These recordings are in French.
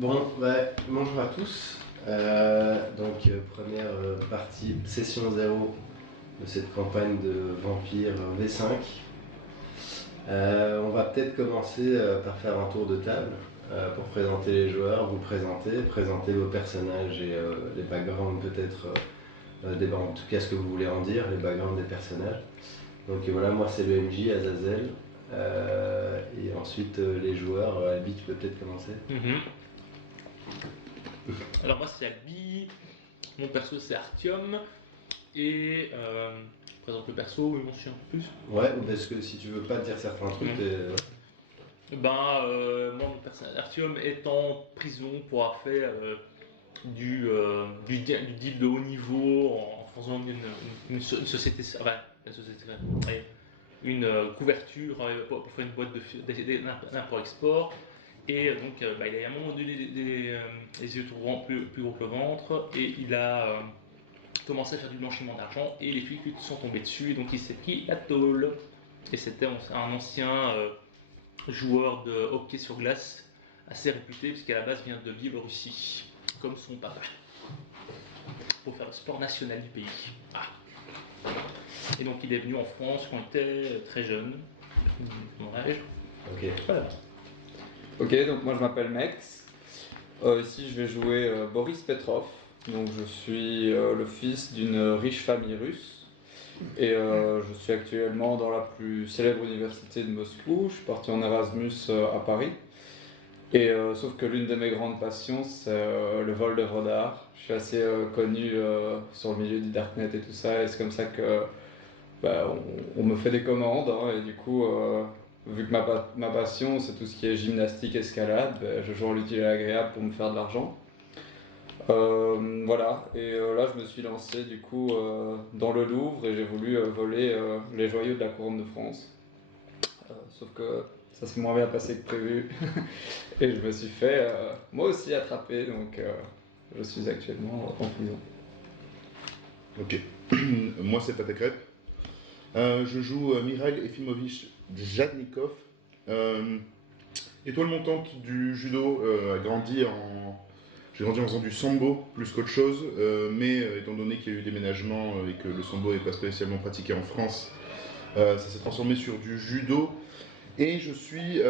Bon, bonjour à tous. Première partie, session 0 de cette campagne de Vampire V5. On va peut-être commencer par faire un tour de table pour présenter les joueurs, vous présenter vos personnages et les backgrounds peut-être, en tout cas ce que vous voulez en dire, les backgrounds des personnages. Donc voilà, moi c'est le MJ, Azazel. Et ensuite les joueurs, Albi, tu peux peut-être commencer. Alors moi c'est Albi, mon perso c'est Artyom, et je présente le perso, je m'en souviens un peu plus. Ouais, parce que si tu veux pas dire certains trucs, moi mon personnage Artyom est en prison pour avoir fait du deal de haut niveau en faisant une société, une couverture pour faire une boîte d'import-export. Et donc il a à un moment donné les yeux plus gros que le ventre, et il a commencé à faire du blanchiment d'argent, et les flics sont tombés dessus, et donc il s'est pris la tôle. Et c'était un ancien joueur de hockey sur glace assez réputé, puisqu'à la base vient de Biélorussie, comme son papa, pour faire le sport national du pays. Et donc il est venu en France quand il était très jeune, mon âge. Ok. Voilà. Ok, donc moi je m'appelle Mex. Ici je vais jouer Boris Petrov. Donc je suis le fils d'une riche famille russe. Et je suis actuellement dans la plus célèbre université de Moscou. Je suis parti en Erasmus à Paris. Et sauf que l'une de mes grandes passions c'est le vol d'œuvres d'art. Je suis assez connu sur le milieu du darknet et tout ça. Et c'est comme ça que on me fait des commandes. Et du coup... vu que ma passion c'est tout ce qui est gymnastique, escalade, je joue en l'utile et l'agréable pour me faire de l'argent. Voilà, et là je me suis lancé du coup dans le Louvre et j'ai voulu voler les joyaux de la couronne de France. Sauf que ça s'est moins bien passé que prévu et je me suis fait moi aussi attraper, donc je suis actuellement en prison. Ok, moi c'est Tatekrep. Je joue Mikhail Efimovitch Jadnikov, étoile montante du judo. J'ai grandi en faisant du sambo plus qu'autre chose, mais étant donné qu'il y a eu déménagement et que le sambo n'est pas spécialement pratiqué en France, ça s'est transformé sur du judo. Et je suis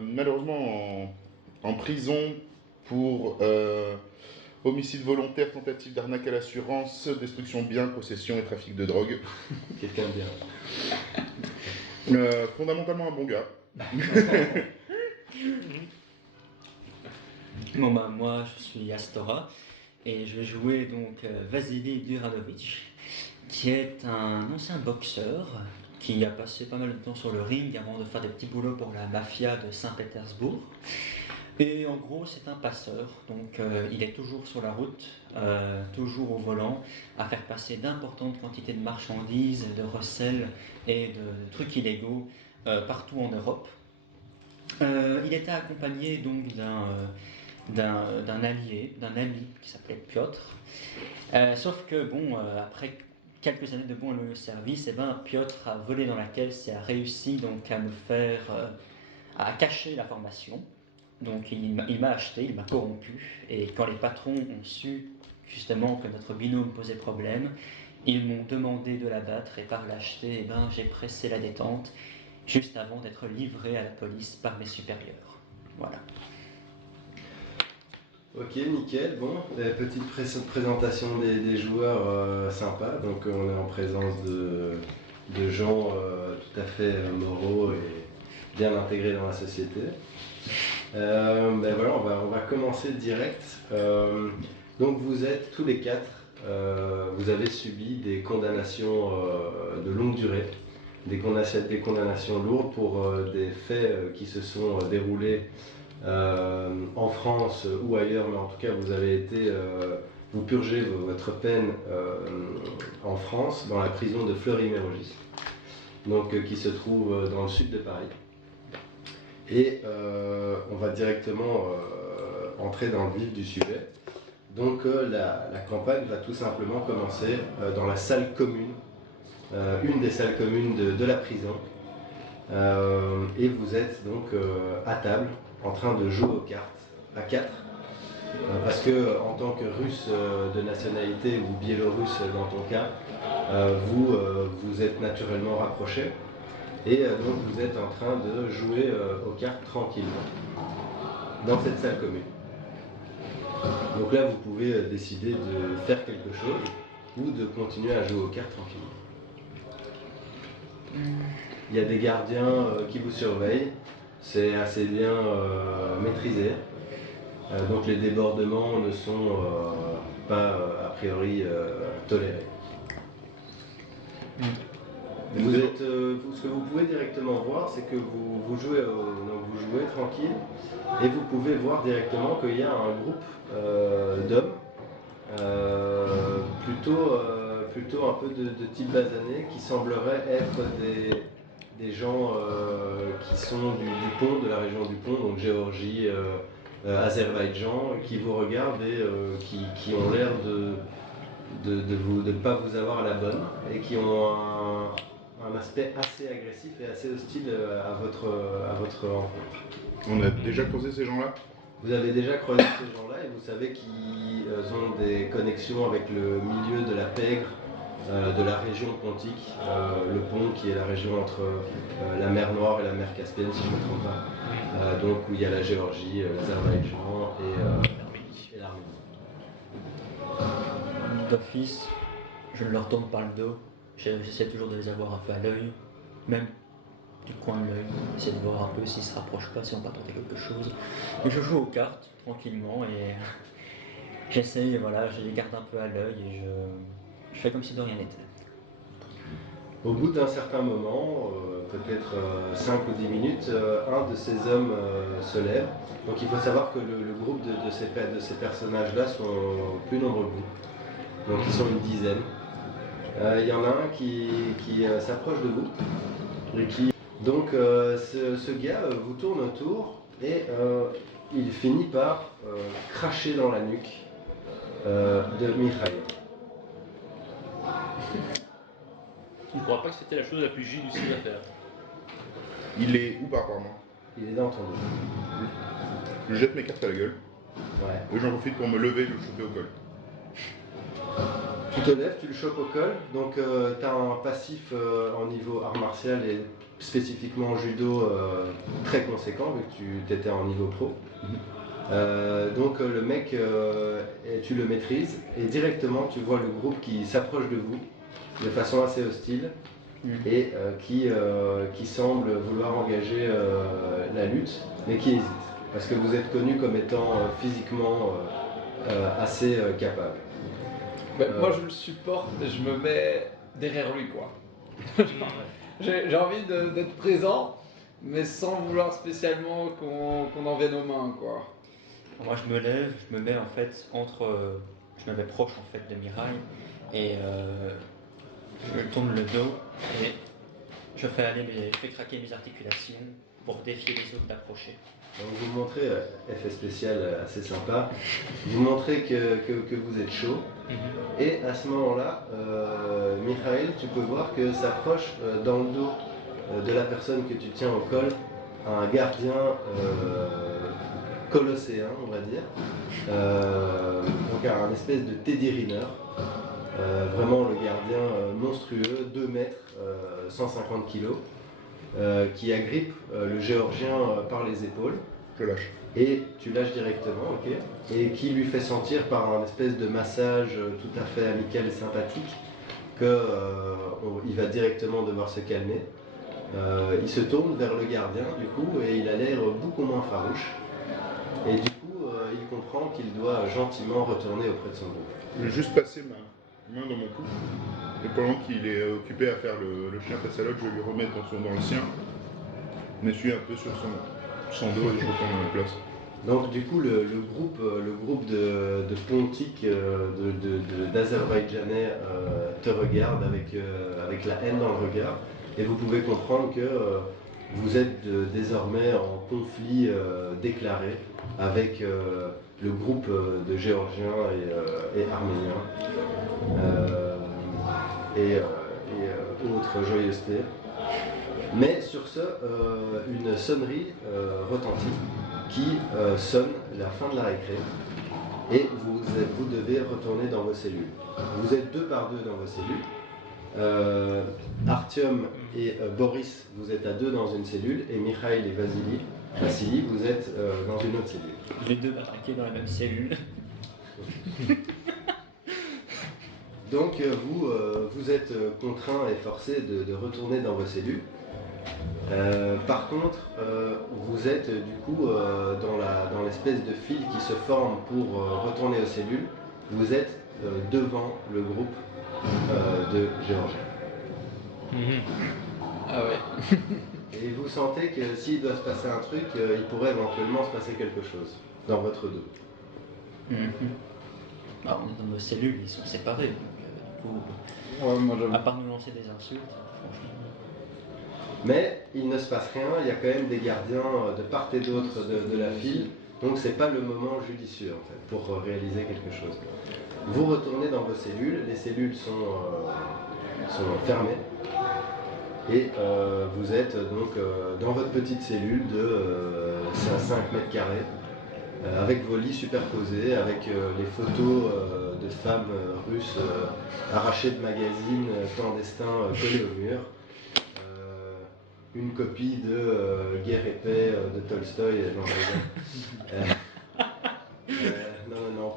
malheureusement en prison pour homicide volontaire, tentative d'arnaque à l'assurance, destruction de biens, possession et trafic de drogue. Quelqu'un de bien. Fondamentalement un bon gars. Bon moi je suis Astora et je vais jouer donc Vasily Duranovich, qui est un ancien boxeur qui a passé pas mal de temps sur le ring avant de faire des petits boulots pour la mafia de Saint-Pétersbourg. Et en gros c'est un passeur, donc il est toujours sur la route, toujours au volant, à faire passer d'importantes quantités de marchandises, de recels et de trucs illégaux partout en Europe. Il était accompagné donc d'un ami qui s'appelait Piotr. Sauf que après quelques années de bon et loyal service, Piotr a volé dans la caisse et a réussi donc à me faire à cacher l'information. Donc il m'a acheté, il m'a corrompu, et quand les patrons ont su justement que notre binôme posait problème, ils m'ont demandé de l'abattre, et par lâcheté, j'ai pressé la détente juste avant d'être livré à la police par mes supérieurs. Voilà. Ok, nickel. Bon, petite présentation des joueurs sympa. Donc on est en présence de gens tout à fait moraux et bien intégrés dans la société. Voilà, on va commencer direct. Donc vous êtes tous les quatre, vous avez subi des condamnations de longue durée, des condamnations lourdes pour des faits qui se sont déroulés en France ou ailleurs, mais en tout cas vous avez été, vous purgez votre peine en France, dans la prison de Fleury-Mérogis, donc qui se trouve dans le sud de Paris. Et on va directement entrer dans le vif du sujet. Donc la campagne va tout simplement commencer dans la salle commune, une des salles communes de la prison. Et vous êtes donc à table, en train de jouer aux cartes, à 4. parce que en tant que russe de nationalité ou biélorusse dans ton cas, vous êtes naturellement rapprochés et donc vous êtes en train de jouer aux cartes tranquillement dans cette salle commune. Donc là, vous pouvez décider de faire quelque chose ou de continuer à jouer aux cartes tranquillement. Il y a des gardiens qui vous surveillent, c'est assez bien maîtrisé. Donc les débordements ne sont pas a priori tolérés. Ce que vous pouvez directement voir, c'est que vous jouez tranquille et vous pouvez voir directement qu'il y a un groupe d'hommes plutôt un peu de type basané qui sembleraient être des gens qui sont du pont, de la région du pont, donc Géorgie, Azerbaïdjan, qui vous regardent et qui ont l'air de ne pas vous avoir à la bonne et qui ont un aspect assez agressif et assez hostile à votre rencontre. On a déjà creusé ces gens-là? Vous avez déjà croisé ces gens-là et vous savez qu'ils ont des connexions avec le milieu de la Pègre, de la région pontique, le pont qui est la région entre la mer Noire et la mer Caspienne, si je ne me trompe pas. Donc où il y a la Géorgie, l'Azerbaïdjan et l'Arménie. D'office, je ne leur tourne pas le dos. J'essaie toujours de les avoir un peu à l'œil, même du coin de l'œil. J'essaie de voir un peu s'ils se rapprochent pas, si on peut tenter quelque chose. Mais je joue aux cartes tranquillement et j'essaie, voilà, je les garde un peu à l'œil et je fais comme si de rien n'était. Au bout d'un certain moment, peut-être 5 ou 10 minutes, un de ces hommes se lève. Donc il faut savoir que le groupe de ces personnages-là sont plus nombreux que vous. Donc ils sont une dizaine. Il y en a un qui s'approche de vous. Et donc ce gars vous tourne autour et il finit par cracher dans la nuque de Mikhail. Je ne crois pas que c'était la chose la plus difficile à faire. Il est où par rapport à moi? Il est dans ton dos. Je jette mes cartes à la gueule. Ouais. Et j'en profite pour me lever et le choper au col. Tu te lèves, tu le chopes au col, donc tu as un passif en niveau art martial et spécifiquement judo très conséquent vu que tu étais en niveau pro. Donc le mec, tu le maîtrises et directement tu vois le groupe qui s'approche de vous de façon assez hostile et qui semble vouloir engager la lutte mais qui hésite parce que vous êtes connu comme étant physiquement assez capable. Moi je le supporte et je me mets derrière lui quoi. J'ai envie d'être présent mais sans vouloir spécialement qu'on en vienne aux mains quoi. Moi je me lève, je me mets en fait je me mets proche en fait de Mirai et je tourne le dos et je fais craquer mes articulations pour défier les autres d'approcher. Donc vous montrez, effet spécial assez sympa, vous montrez que vous êtes chaud et à ce moment-là, Mikhail, tu peux voir que s'approche dans le dos de la personne que tu tiens au col un gardien colosséen, on va dire, donc un espèce de Teddy Riner, vraiment le gardien monstrueux, 2 mètres, 150 kilos. Qui agrippe le géorgien par les épaules. Je lâche. Et tu lâches directement, ok. Et qui lui fait sentir par un espèce de massage tout à fait amical et sympathique qu'il va directement devoir se calmer. Il se tourne vers le gardien du coup et il a l'air beaucoup moins farouche. Et du coup, il comprend qu'il doit gentiment retourner auprès de son groupe. Je vais juste passer ma main dans mon cou. Et pendant qu'il est occupé à faire le chien face à l'autre, je vais lui remettre dans le sien. M'essuie un peu sur son dos et je retourne à ma place. Donc du coup le groupe de pontiques d'Azerbaïdjanais te regarde avec la haine dans le regard et vous pouvez comprendre que vous êtes désormais en conflit déclaré avec le groupe de Géorgiens et Arméniens et autres joyeusetés. Mais sur ce, une sonnerie retentit qui sonne la fin de la récré. et vous devez retourner dans vos cellules. Vous êtes 2 par 2 dans vos cellules. Artyom et Boris, vous êtes à 2 dans une cellule, et Mikhail et Vassili, vous êtes dans une autre cellule. Les deux attaqués dans la même cellule. Donc vous êtes contraint et forcé de retourner dans vos cellules. Par contre, vous êtes du coup dans l'espèce de fil qui se forme pour retourner aux cellules. Vous êtes devant le groupe de Géorgiens. Ah ouais. Et vous sentez que s'il doit se passer un truc, il pourrait éventuellement se passer quelque chose dans votre dos. Alors, on est dans nos cellules, ils sont séparés. Donc, du coup, Ouais, moi j'avoue. à part nous lancer des insultes, franchement. Mais il ne se passe rien, il y a quand même des gardiens de part et d'autre de la file, donc c'est pas le moment judicieux en fait pour réaliser quelque chose. Vous retournez dans vos cellules, les cellules sont fermées, et vous êtes donc dans votre petite cellule de 5 mètres carrés, avec vos lits superposés, avec les photos de femmes russes arrachées de magazines clandestins collées au mur. Une copie de Guerre et paix de Tolstoï. Non,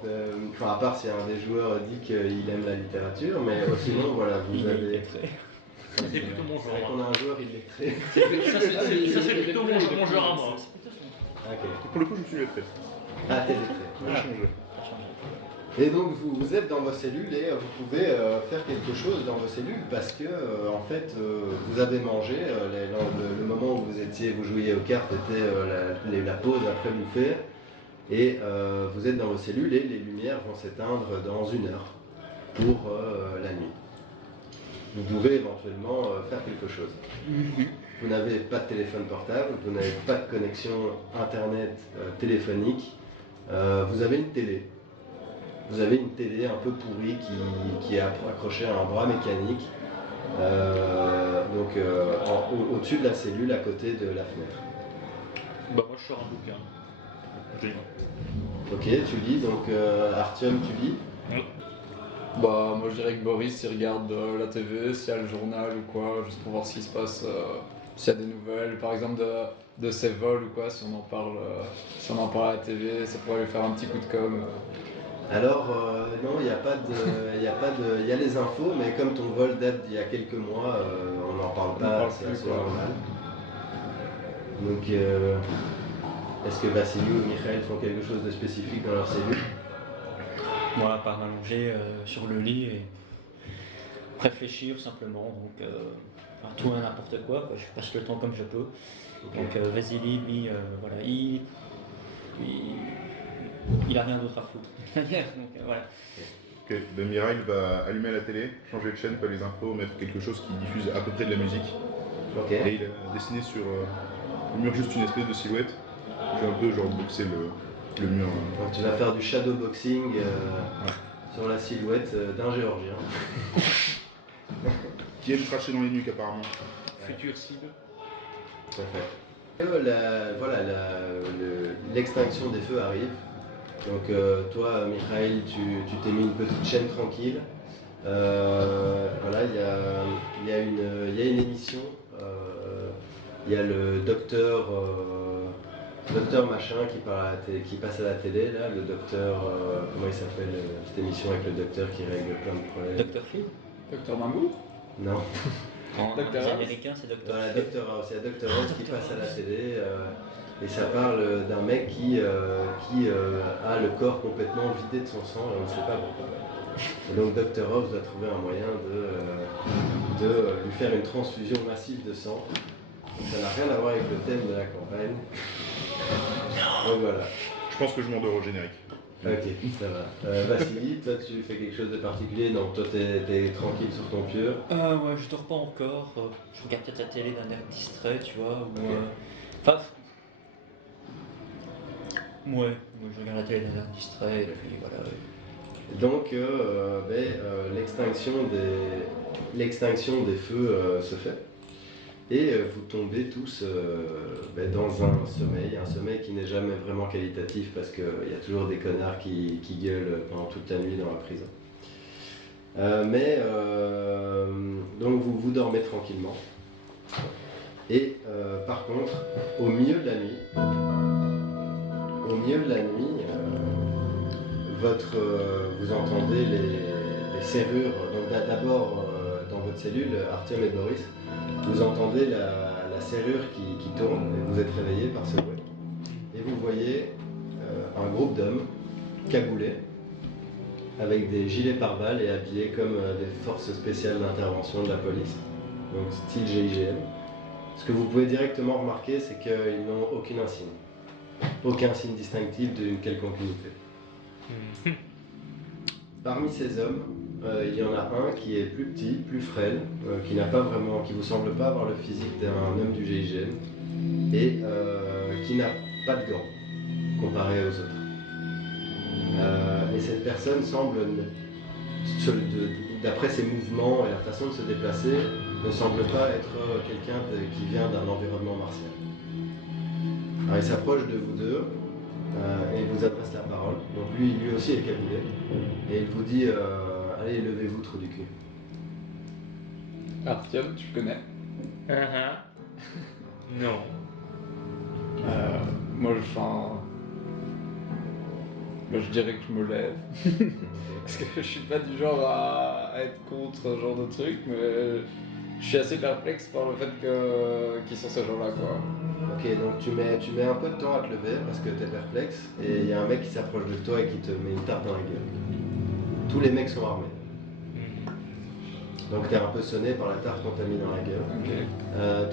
enfin, à part si un des joueurs dit qu'il aime la littérature, mais sinon, voilà, vous avez. C'est plutôt mon C'est vrai qu'on genre. a un joueur illettré. Ça, c'est plutôt mon genre à moi. Ok. Pour le coup, je me suis lettré. Ah, t'es lettré. On a changé. Et donc vous êtes dans vos cellules et vous pouvez faire quelque chose dans vos cellules parce que en fait vous avez mangé, le moment où vous jouiez aux cartes était la pause après bouffer, et vous êtes dans vos cellules et les lumières vont s'éteindre dans 1 heure pour la nuit. Vous pouvez éventuellement faire quelque chose. Vous n'avez pas de téléphone portable, vous n'avez pas de connexion internet téléphonique, vous avez une télé. Vous avez une télé un peu pourrie qui est accrochée à un bras mécanique, au-dessus de la cellule, à côté de la fenêtre. Bah, moi je sors un bouquin. Je lis. Ok, tu lis, donc Artyom, tu lis. Bah, moi je dirais que Boris il regarde la TV, s'il y a le journal ou quoi, juste pour voir ce qui se passe, s'il y a des nouvelles, par exemple de ses vols ou quoi, si on en parle à la TV, ça pourrait lui faire un petit coup de com'. Alors, non, il n'y a pas de. Il y a les infos, mais comme ton vol date d'il y a quelques mois, on n'en parle On n'en pas, parle c'est plus, assez quoi. normal. Donc, est-ce que Vassili ou Mikhail font quelque chose de spécifique dans leur cellule? Moi, à part m'allonger sur le lit et réfléchir simplement, donc enfin, tout et n'importe quoi, je passe le temps comme je peux. Ok. Donc Vasily, lui, voilà, il a rien d'autre à foutre de toute manière, donc voilà. Ok, ben Mirail va allumer la télé, changer de chaîne, pas les infos, mettre quelque chose qui diffuse à peu près de la musique. Ok. Et il a dessiné sur le mur juste une espèce de silhouette. Je vais un peu genre boxer le mur. Donc, tu vas faire du shadowboxing sur la silhouette d'un Géorgien. Qui aime cracher dans les nuques apparemment. Futur cible. Tout à fait. L'extinction des feux arrive. Donc toi, Mikhail, tu t'es mis une petite chaîne tranquille. Voilà, il y a une émission. Il y a le docteur machin qui passe à la télé, là, le docteur, comment il s'appelle, cette émission avec le docteur qui règle plein de problèmes. Dr. Phil. Docteur Mamour. Non. En Dr. les House. Américains, c'est Dr. Voilà, Phil. Dr. House. Il y a Dr. House qui passe à la télé et ça parle d'un mec qui a le corps complètement vidé de son sang et on ne sait pas pourquoi. Et donc Dr. House doit trouver un moyen de lui faire une transfusion massive de sang. Donc ça n'a rien à voir avec le thème de la campagne. Donc voilà. Je pense que je m'endors au générique. Ok, ça va. Vassili, toi tu fais quelque chose de particulier? Non, toi t'es tranquille sur ton pieu. Ouais, je dors pas encore. Je regarde peut-être la télé d'un air distrait, tu vois. Ou, Ok. enfin, ouais, je regarde la télé d'un air distrait et puis voilà. Donc l'extinction des feux se fait. et vous tombez tous dans un sommeil qui n'est jamais vraiment qualitatif parce qu'il y a toujours des connards qui gueulent pendant toute la nuit dans la prison. Donc vous dormez tranquillement. Et par contre, au milieu de la nuit, vous entendez les serrures. Donc d'abord, dans votre cellule, Artyom et Boris, vous entendez la serrure qui tourne et vous êtes réveillés par ce bruit. Et vous voyez un groupe d'hommes cagoulés avec des gilets pare-balles et habillés comme des forces spéciales d'intervention de la police, donc style GIGN. Ce que vous pouvez directement remarquer, c'est qu'ils n'ont aucun signe distinctif d'une quelconque unité. Parmi ces hommes, il y en a un qui est plus petit, plus frêle, qui vous semble pas avoir le physique d'un homme du GIGN et qui n'a pas de gants comparé aux autres. Et cette personne semble, d'après ses mouvements et la façon de se déplacer, ne semble pas être quelqu'un qui vient d'un environnement martial. Alors il s'approche de vous deux et il vous adresse la parole. Donc lui aussi est cagoulé et il vous dit allez, levez-vous, trou du cul. Artyom, tu connais? Non. Moi, je dirais que je me lève. Parce que je suis pas du genre à être contre ce genre de truc, mais je suis assez perplexe par le fait qu'ils sont ces gens-là, quoi. Ok, donc tu mets un peu de temps à te lever parce que t'es perplexe et il y a un mec qui s'approche de toi et qui te met une tarte dans la gueule. Tous les mecs sont armés. Donc t'es un peu sonné par la tarte qu'on t'a mis dans la gueule. Ok.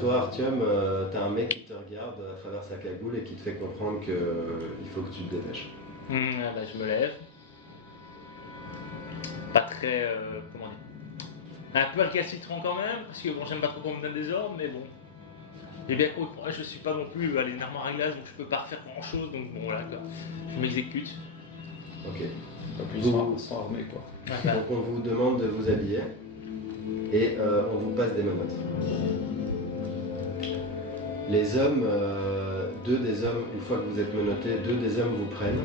Toi Artyom, t'as un mec qui te regarde à travers sa cagoule et qui te fait comprendre qu'il faut que tu te dépêches. Je me lève. Pas très, comment dire, un peu récalcitrant quand même, parce que bon, j'aime pas trop qu'on me donne des ordres, mais bon. J'ai bien compris, je suis pas non plus à une armoire à glace, donc je peux pas refaire grand chose, donc bon voilà quoi. Je m'exécute. Ok. Et puis ils sont armés, quoi. Donc on vous demande de vous habiller et on vous passe des menottes. Les hommes, deux des hommes, une fois que vous êtes menottés, deux des hommes vous prennent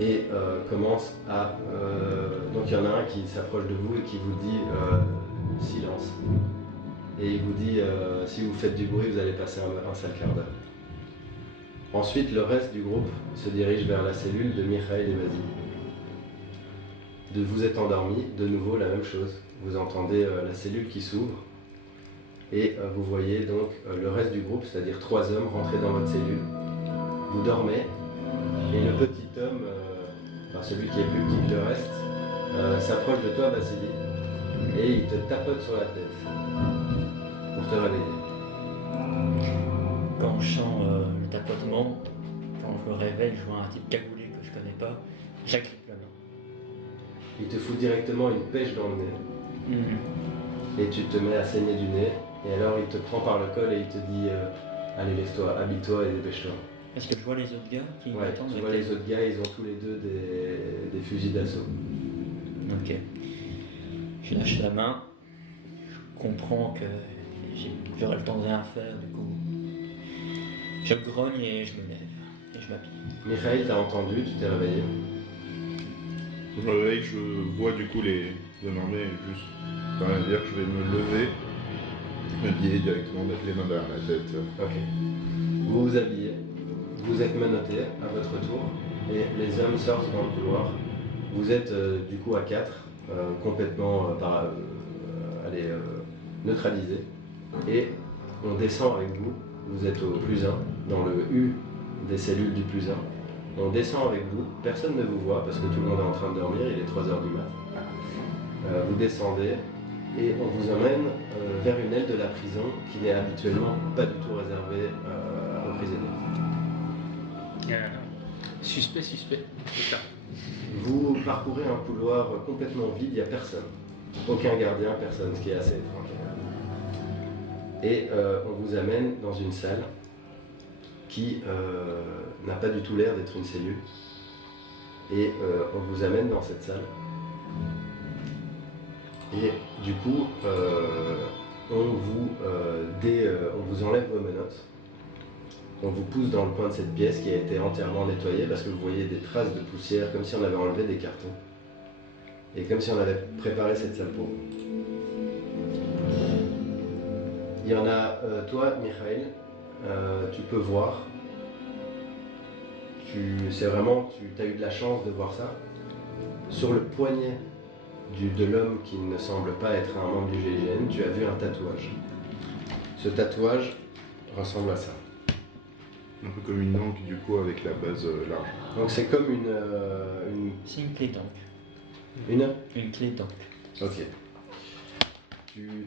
et commencent à... donc il y en a un qui s'approche de vous et qui vous dit silence. Et il vous dit si vous faites du bruit, vous allez passer un sale quart d'heure. Ensuite, le reste du groupe se dirige vers la cellule de Mikhail et Vasily. Vous êtes endormis, de nouveau la même chose. Vous entendez la cellule qui s'ouvre et vous voyez donc le reste du groupe, c'est-à-dire 3 hommes rentrer dans votre cellule. Vous dormez et le petit homme, celui qui est plus petit que le reste, s'approche de toi, Vasily, et il te tapote sur la tête pour te réveiller. Quand je sens le tapotement, quand je me réveille, je vois un type cagoulé que je connais pas, j'agrippe la main. Il te fout directement une pêche dans le nez et tu te mets à saigner du nez. Et alors il te prend par le col et il te dit allez, lève-toi, habille-toi et dépêche-toi. Est-ce que je vois les autres gars qui Ouais, m'attendent? tu vois les autres gars, ils ont tous les deux des fusils d'assaut. Ok. Je lâche la main, je comprends que j'aurai le temps de rien faire, du coup. Je grogne et je me lève, et je m'habille. Mikhail, t'as entendu, tu t'es réveillé. Je me réveille, je vois du coup les hommes armés, juste pas rien dire, je vais me lever, m'habiller directement, mettre les mains derrière la tête. Ok. Vous vous habillez, vous êtes menottés à votre tour, et les hommes sortent dans le couloir. Vous êtes du coup à 4, complètement neutralisés, et on descend avec vous. Vous êtes au plus 1, dans le U des cellules du plus 1. On descend avec vous, personne ne vous voit parce que tout le monde est en train de dormir, il est 3h du mat. Vous descendez et on vous emmène vers une aile de la prison qui n'est habituellement pas du tout réservée aux prisonniers. Suspect. C'est ça. Vous parcourez un couloir complètement vide, il n'y a personne. Aucun gardien, personne, ce qui est assez étrange. Et on vous amène dans une salle qui n'a pas du tout l'air d'être une cellule. Et on vous amène dans cette salle. Et du coup, on vous enlève vos menottes. On vous pousse dans le coin de cette pièce qui a été entièrement nettoyée parce que vous voyez des traces de poussière comme si on avait enlevé des cartons. Et comme si on avait préparé cette salle pour vous. Il y en a, toi, Michael, tu peux voir. Tu as eu de la chance de voir ça. Sur le poignet de l'homme qui ne semble pas être un membre du GIGN, tu as vu un tatouage. Ce tatouage ressemble à ça. Un peu comme une langue du coup avec la base large. Donc c'est comme une C'est une clé d'encre. Une clé d'encre. Ok.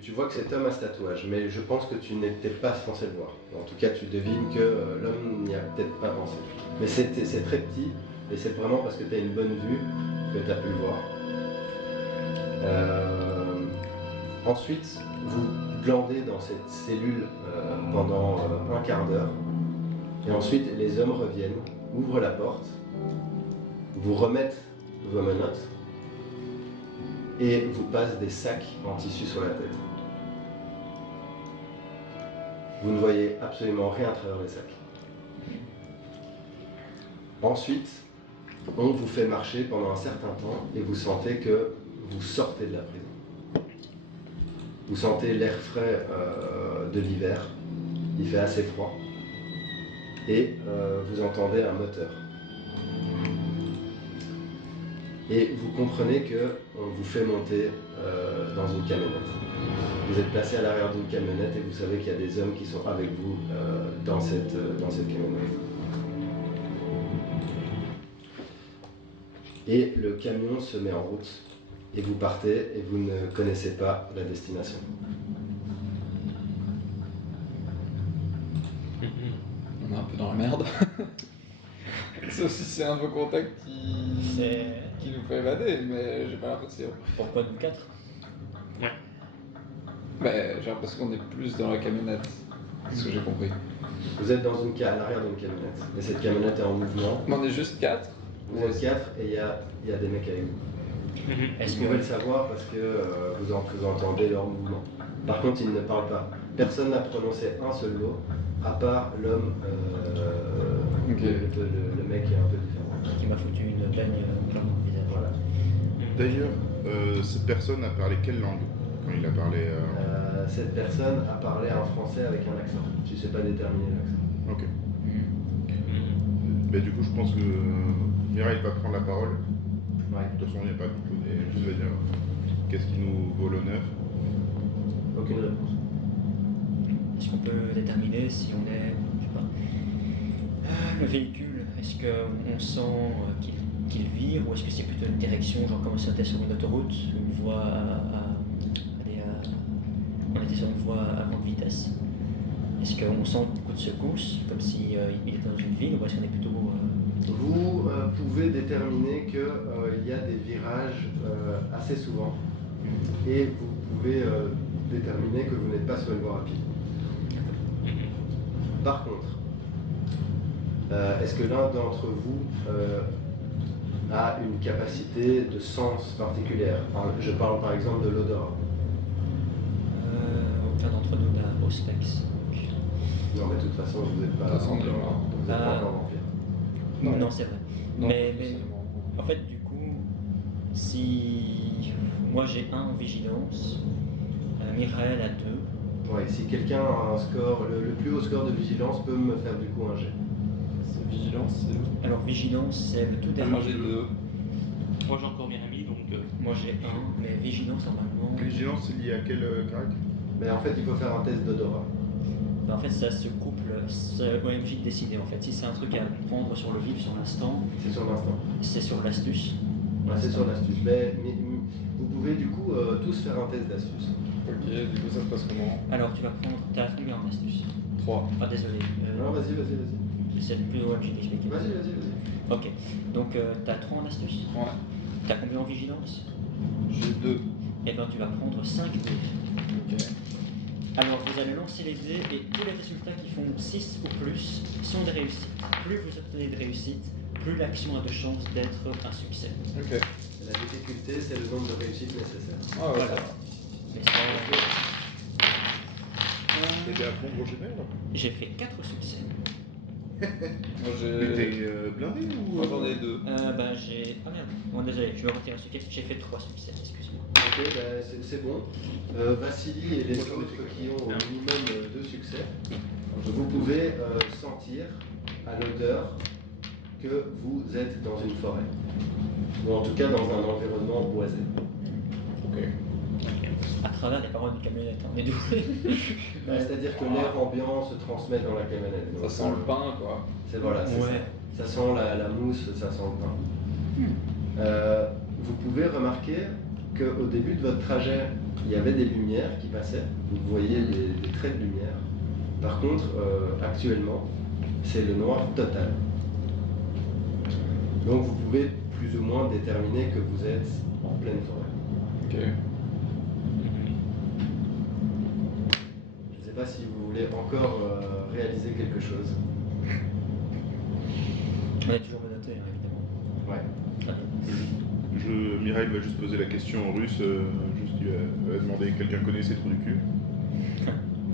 Tu vois que cet homme a ce tatouage, mais je pense que tu n'étais pas censé le voir. En tout cas, tu devines que l'homme n'y a peut-être pas pensé. Mais c'est très petit, et c'est vraiment parce que tu as une bonne vue que tu as pu le voir. Ensuite, vous glandez dans cette cellule pendant un quart d'heure. Et ensuite, les hommes reviennent, ouvrent la porte, vous remettent vos menottes et vous passent des sacs en tissu sur la tête. Vous ne voyez absolument rien à travers les sacs. Ensuite, on vous fait marcher pendant un certain temps et vous sentez que vous sortez de la prison. Vous sentez l'air frais de l'hiver, il fait assez froid. Et vous entendez un moteur. Et vous comprenez qu'on vous fait monter dans une camionnette. Vous êtes placé à l'arrière d'une camionnette et vous savez qu'il y a des hommes qui sont avec vous dans cette camionnette. Et le camion se met en route et vous partez et vous ne connaissez pas la destination. On est un peu dans la merde. Sauf si c'est un beau contact qui nous fait évader, mais j'ai pas l'impression. Pourquoi nous 4? J'ai l'impression qu'on est plus dans la camionnette, c'est ce que j'ai compris. Vous êtes à l'arrière d'une camionnette et cette camionnette est en mouvement. Mais on est juste 4. Vous êtes 4 et il y a des mecs avec vous. Est-ce Vous pouvez le savoir parce que vous entendez leur mouvement. Par contre, ils ne parlent pas. Personne n'a prononcé un seul mot, à part l'homme, Ok. le mec qui est un peu différent. qui m'a foutu une baigne plein dans le visage? Voilà. D'ailleurs, cette personne a parlé quelle langue quand il a parlé Cette personne a parlé un français avec un accent. Je ne sais pas déterminer l'accent. Ok. Du coup, je pense que Mireille va prendre la parole. Ouais. De toute façon, il n'y a pas beaucoup. Et je vais dire qu'est-ce qui nous vaut l'honneur. Aucune réponse. Est-ce qu'on peut déterminer si on est, je sais pas, le véhicule, est-ce qu'on sent qu'il vire ou est-ce que c'est plutôt une direction, genre comme si on était sur une autoroute, une voie on était sur une voie à grande vitesse? Est-ce qu'on sent beaucoup de secousses, comme s'il était dans une ville, ou est-ce qu'on est plutôt... Vous pouvez déterminer qu'il y a des virages assez souvent et vous pouvez déterminer que vous n'êtes pas sur une voie rapide. Par contre, est-ce que l'un d'entre vous a une capacité de sens particulière? Je parle par exemple de l'odorat. Aucun d'entre nous n'a Auspex. Non, mais de toute façon, vous n'êtes pas, De toute façon, on est vous mort. êtes pas encore vampire. Non, c'est vrai. Non, mais forcément. en fait, du coup, si moi j'ai 1 en vigilance, Michael a 2. Ouais, si quelqu'un a un score, le plus haut score de vigilance peut me faire du coup un jet. C'est vigilance, c'est où? Alors vigilance, c'est le tout dernier. Moi j'ai 2. Moi j'ai encore bien ami donc. Moi j'ai 1, mais vigilance normalement. Vigilance, c'est lié à quel caractère? Mais en fait, il faut faire un test d'odorat. En fait, ça se couple, c'est OMJ de décider en fait. Si c'est un truc à prendre sur le vif, sur l'instant, C'est sur l'instant. c'est sur l'astuce. Ouais, c'est sur l'astuce. Mais vous pouvez du coup tous faire un test d'astuce. Ok, du coup ça se passe comment? Alors tu vas prendre, t'as combien en astuce? 3. Ah désolé, Non, vas-y. c'est le plus OMJ d'expliquer. Vas-y. Ok, donc t'as 3 en astuce. Ouais. T'as combien en vigilance? J'ai 2. Et ben tu vas prendre 5 dés. Ok. Alors vous allez lancer les dés et tous les résultats qui font 6 ou plus sont des réussites. Plus vous obtenez de réussites, plus l'action a de chances d'être un succès. Ok. La difficulté, c'est le nombre de réussites nécessaires. Ah ouais, Voilà. ça va. Mais ça, T'étais à fond gros général là. J'ai fait 4 succès. Moi Mais j'ai. t'es blindé ou Moi j'en ai 2. Bah j'ai... Ah merde, bon, désolé, je vais retirer un succès. J'ai fait 3 succès, excuse-moi. Ok, bah, c'est bon. Vassili et les autres qui ont au minimum 2 succès, vous pouvez sentir à l'odeur que vous êtes dans une forêt. Ou en tout cas dans un environnement boisé. Ok. À travers les paroles du camionnette, on est doué. C'est-à-dire que l'air ambiant se transmet dans la camionnette. Ça Donc, sent le pain quoi. C'est voilà, c'est Ouais. ça. Ça sent la mousse, ça sent le pain. Vous pouvez remarquer qu'au début de votre trajet, il y avait des lumières qui passaient. Vous voyez des traits de lumière. Par contre, actuellement, c'est le noir total. Donc vous pouvez plus ou moins déterminer que vous êtes en pleine forêt. Ok. Je ne sais pas si vous voulez encore réaliser quelque chose. On est toujours menotté, hein, évidemment. Ouais. Très bien. Mireille va juste poser la question en russe, juste il va demander quelqu'un connaît ses trous du cul.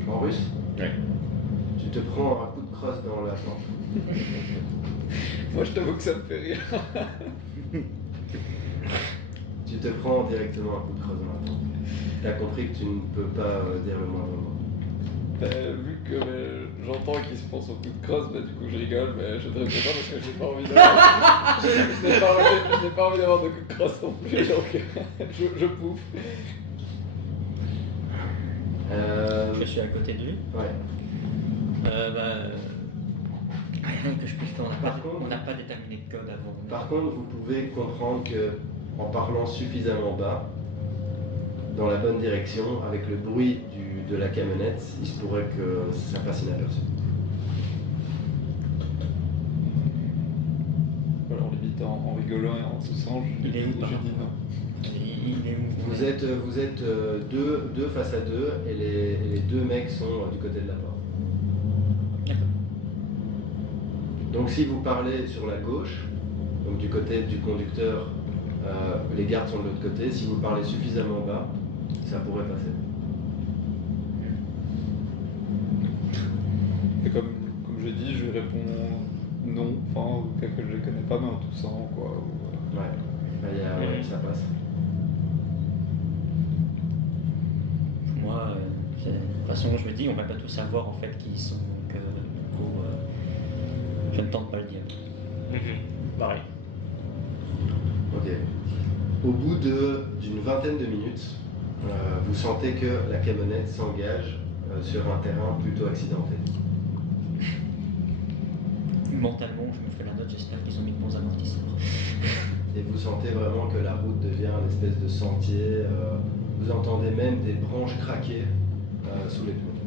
En russe, Ouais. tu te prends un coup de crosse dans la tempe. Moi je t'avoue que ça me fait rire. Tu te prends directement un coup de crosse dans la tempe. Tu as compris que tu ne peux pas dire le moindre mot. Vu que j'entends qu'il se pense au coup de crosse, du coup je rigole, mais je ne réponds pas parce que je n'ai pas envie d'avoir. Je n'ai pas envie d'avoir de coup de crosse non plus, donc je pouffe. Je suis à côté de lui. Ouais. Rien que je puisse faire, Par contre- on n'a pas déterminé de code avant. Par contre, vous pouvez comprendre que en parlant suffisamment bas, dans la bonne direction, avec le bruit de la camionnette, il se pourrait que ça passe inaperçu. Alors limite en rigolant et en toussant, je Il est où, dis par non. Il est où? Vous êtes deux face à deux et les deux mecs sont du côté de la porte. D'accord. Donc si vous parlez sur la gauche, donc du côté du conducteur, les gardes sont de l'autre côté. Si vous parlez suffisamment bas, ça pourrait passer. Et comme je dis, je lui réponds non, enfin, ou quelque que je ne connais pas, mais en toussant, quoi. Ou, Ouais, ouais, ça passe. Moi, de toute façon, je me dis, on va pas tout savoir en fait qui ils sont, donc du coup, je ne tente pas le dire. Pareil. Ok. Au bout d'une vingtaine de minutes, vous sentez que la camionnette s'engage sur un terrain plutôt accidenté. Mentalement, je me fais la note, j'espère qu'ils ont mis de bons amortisseurs. Et vous sentez vraiment que la route devient une espèce de sentier. Vous entendez même des branches craquer sous les pneus.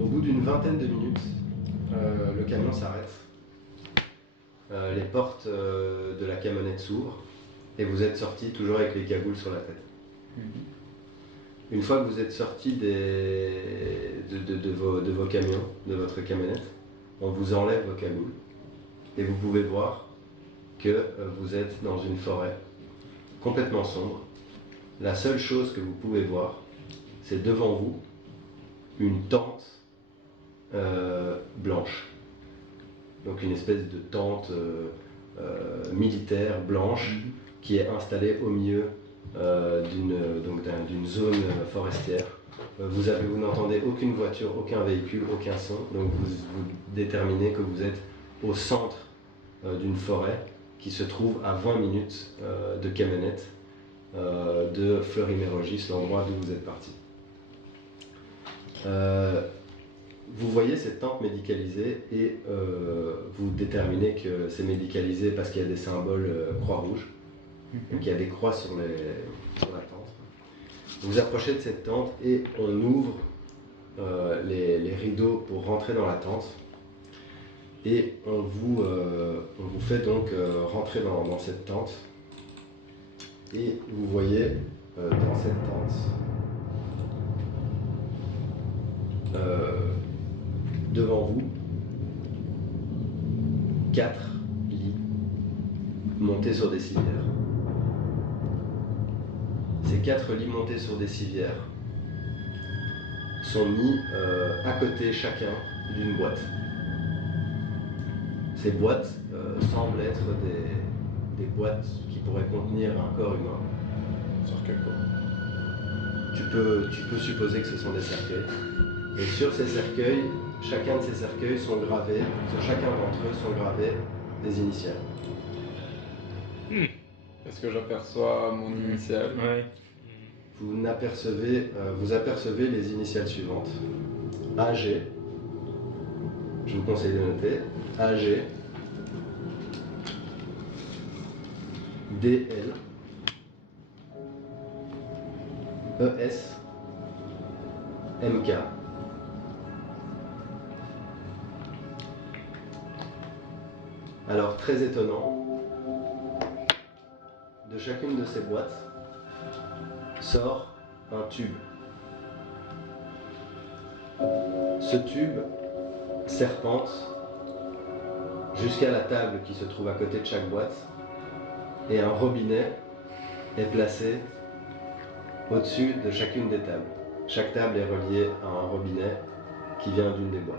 Au bout d'une vingtaine de minutes, le camion s'arrête. Les portes de la camionnette s'ouvrent et vous êtes sortis toujours avec les cagoules sur la tête. Une fois que vous êtes sortis de vos camions, de votre camionnette, on vous enlève vos cagoules et vous pouvez voir que vous êtes dans une forêt complètement sombre. La seule chose que vous pouvez voir, c'est devant vous une tente blanche. Donc une espèce de tente militaire blanche qui est installée au milieu d'une zone forestière. Vous n'entendez aucune voiture, aucun véhicule, aucun son, donc vous déterminez que vous êtes au centre d'une forêt qui se trouve à 20 minutes de camionnette de Fleury-Mérogis, l'endroit d'où vous êtes parti. Vous voyez cette tente médicalisée et vous déterminez que c'est médicalisé parce qu'il y a des symboles Croix-Rouge. Donc il y a des croix sur la tente. Vous approchez de cette tente et on ouvre les rideaux pour rentrer dans la tente. Et on vous fait donc rentrer dans cette tente. Et vous voyez dans cette tente devant vous 4 lits montés sur des civières. Ces 4 lits montés sur des civières sont mis à côté chacun d'une boîte. Ces boîtes semblent être des boîtes qui pourraient contenir un corps humain. Tu peux supposer que ce sont des cercueils. Et sur ces cercueils, chacun de ces cercueils sont gravés, sur chacun d'entre eux sont gravés des initiales. Est-ce que j'aperçois mon initiale? Ouais. Vous apercevez les initiales suivantes. AG, je vous conseille de noter, AG, DL, ES, MK. Alors, très étonnant, de chacune de ces boîtes sort un tube. Ce tube serpente jusqu'à la table qui se trouve à côté de chaque boîte et un robinet est placé au-dessus de chacune des tables. Chaque table est reliée à un robinet qui vient d'une des boîtes.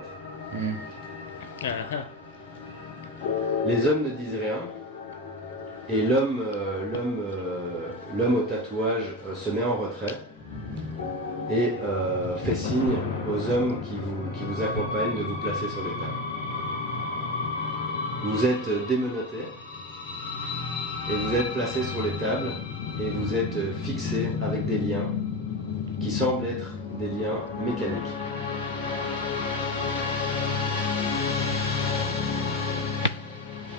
Ah, ah. Les hommes ne disent rien et l'homme au tatouage se met en retrait et fait signe aux hommes qui vous accompagnent de vous placer sur les tables. Vous êtes démenottés et vous êtes placés sur les tables et vous êtes fixés avec des liens qui semblent être des liens mécaniques.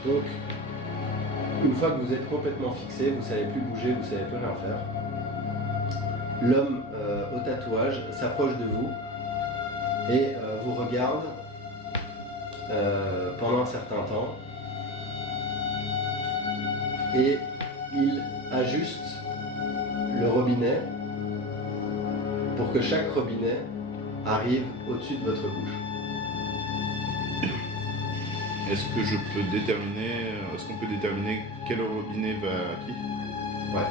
Donc, une fois que vous êtes complètement fixé, vous ne savez plus bouger, vous ne savez plus rien faire, l'homme au tatouage s'approche de vous et vous regarde pendant un certain temps et il ajuste le robinet pour que chaque robinet arrive au-dessus de votre bouche. Est-ce qu'on peut déterminer quel robinet va à qui? Ouais.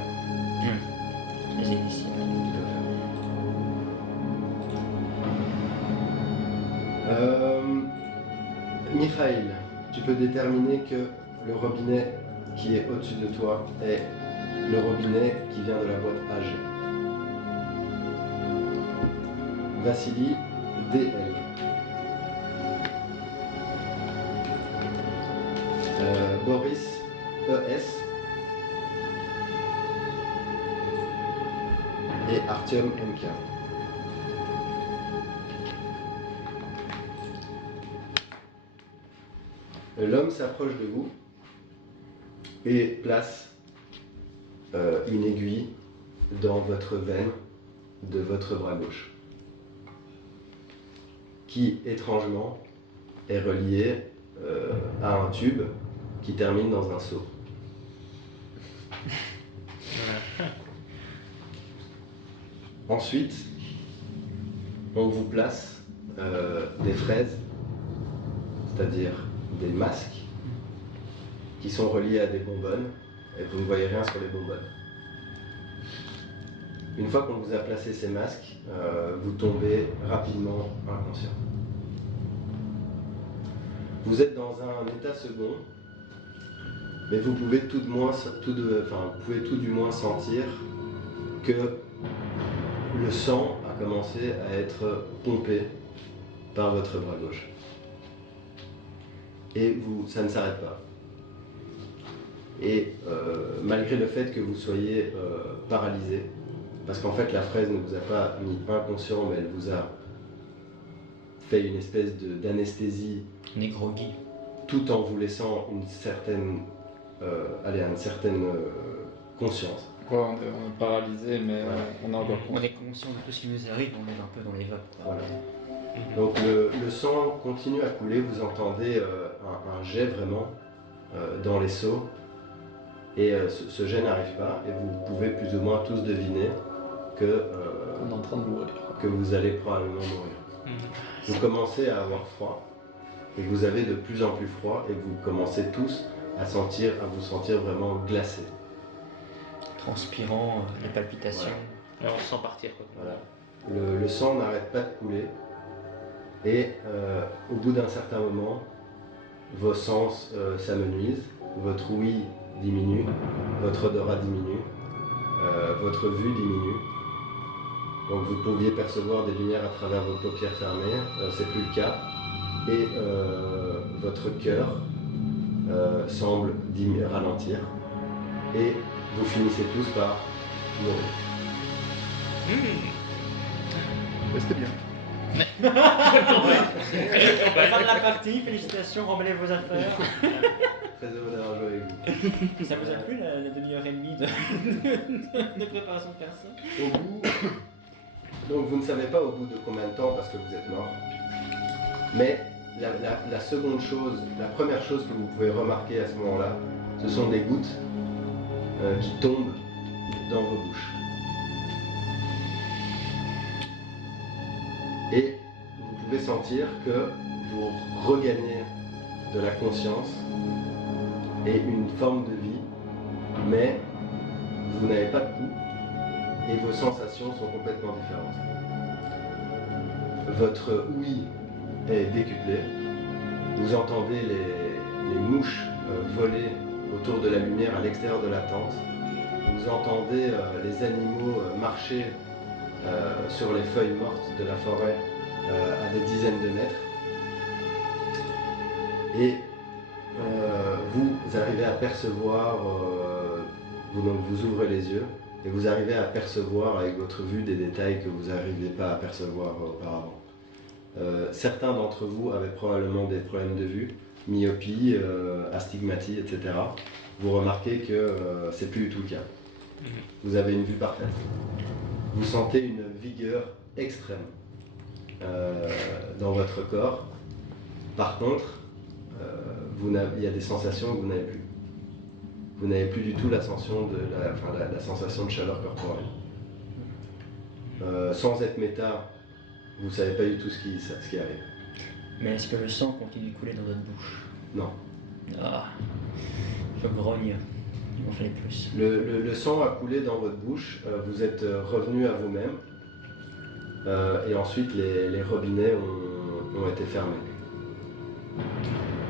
Les initiales. Mikhail, tu peux déterminer que le robinet qui est au-dessus de toi est le robinet qui vient de la boîte AG. Vassili, DL. Boris, ES. Et Artyom, MK. L'homme s'approche de vous et place une aiguille dans votre veine de votre bras gauche, qui étrangement est reliée à un tube qui termine dans un seau. Ensuite, on vous place des fraises, c'est-à-dire des masques, qui sont reliés à des bonbonnes, et vous ne voyez rien sur les bonbonnes. Une fois qu'on vous a placé ces masques, vous tombez rapidement inconscient. Vous êtes dans un état second, mais vous pouvez tout du moins sentir que le sang a commencé à être pompé par votre bras gauche. Et ça ne s'arrête pas. Et malgré le fait que vous soyez paralysé, parce qu'en fait la fraise ne vous a pas mis inconscient, mais elle vous a fait une espèce d'anesthésie, On est groggy. tout en vous laissant une certaine conscience. Ouais, on est paralysé, mais on a encore On est conscient de tout ce qui nous arrive, on est un peu dans les vagues. Quoi. Voilà. Donc le sang continue à couler, vous entendez un jet vraiment dans les seaux, et ce jet n'arrive pas, et vous pouvez plus ou moins tous deviner que, on est en train de mourir. que vous allez probablement mourir. Vous commencez à avoir froid, et vous avez de plus en plus froid, et vous commencez tous à vous sentir vraiment glacé. Transpirant, les palpitations. Ouais, on se sent partir quoi. Voilà. le sang n'arrête pas de couler et au bout d'un certain moment, vos sens s'amenuisent, votre ouïe diminue, votre odorat diminue, votre vue diminue. Donc vous pouviez percevoir des lumières à travers vos paupières fermées, c'est plus le cas. Et votre cœur semble ralentir. Et vous finissez tous par mourir. C'était bien. Fin de la partie, félicitations, remballez vos affaires. Très heureux d'avoir joué avec vous. Ça vous a plu la demi-heure et demie de préparation de personne? Au bout... Donc vous ne savez pas au bout de combien de temps parce que vous êtes mort. Mais la seconde chose, la première chose que vous pouvez remarquer à ce moment-là, ce sont des gouttes qui tombent dans vos bouches. Et vous pouvez sentir que vous regagnez de la conscience et une forme de vie, mais vous n'avez pas de pouls et vos sensations sont complètement différentes. Votre ouïe est décuplée, vous entendez les mouches voler autour de la lumière à l'extérieur de la tente, vous entendez les animaux marcher sur les feuilles mortes de la forêt à des dizaines de mètres. Et vous arrivez à percevoir, vous ouvrez les yeux et vous arrivez à percevoir avec votre vue des détails que vous n'arriviez pas à percevoir auparavant. Certains d'entre vous avaient probablement des problèmes de vue, myopie, astigmatie, etc. Vous remarquez que c'est plus du tout le cas. Vous avez une vue parfaite. Vous sentez une vigueur extrême dans votre corps. Par contre, il y a des sensations que vous n'avez plus. Vous n'avez plus du tout la sensation de chaleur corporelle. Sans être méta, vous ne savez pas du tout ce qui arrive. Mais est-ce que le sang continue de couler dans votre bouche? Non. Ah, je grogne. Il m'en fallait plus. Le sang a coulé dans votre bouche, vous êtes revenu à vous-même, et ensuite les robinets ont été fermés.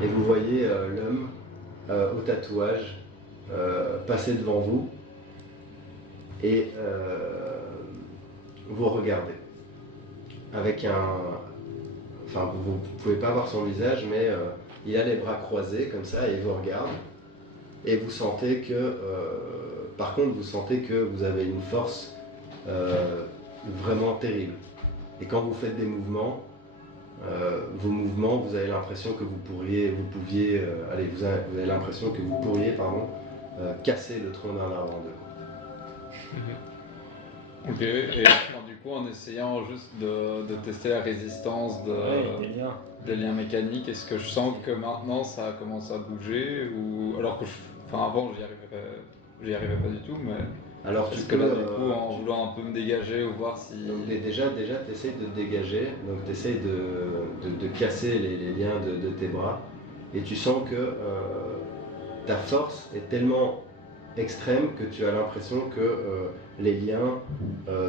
Et vous voyez l'homme au tatouage passer devant vous, et vous regardez. Avec enfin, vous ne pouvez pas voir son visage, mais il a les bras croisés comme ça, et il vous regarde. Et vous sentez que, par contre, vous sentez que vous avez une force vraiment terrible. Et quand vous faites des mouvements, vos mouvements, vous avez l'impression que vous avez l'impression que vous pourriez, casser le tronc d'un arbre en deux. Ok, et du coup, en essayant juste de tester la résistance des liens mécaniques, est-ce que je sens que maintenant ça commence à bouger ou alors que avant j'y arrivais pas du tout, mais alors est-ce que là du coup en voulant un peu me dégager ou voir si... Donc déjà tu essayes de te dégager, donc tu essayes de casser les liens de tes bras et tu sens que ta force est tellement extrême que tu as l'impression que les liens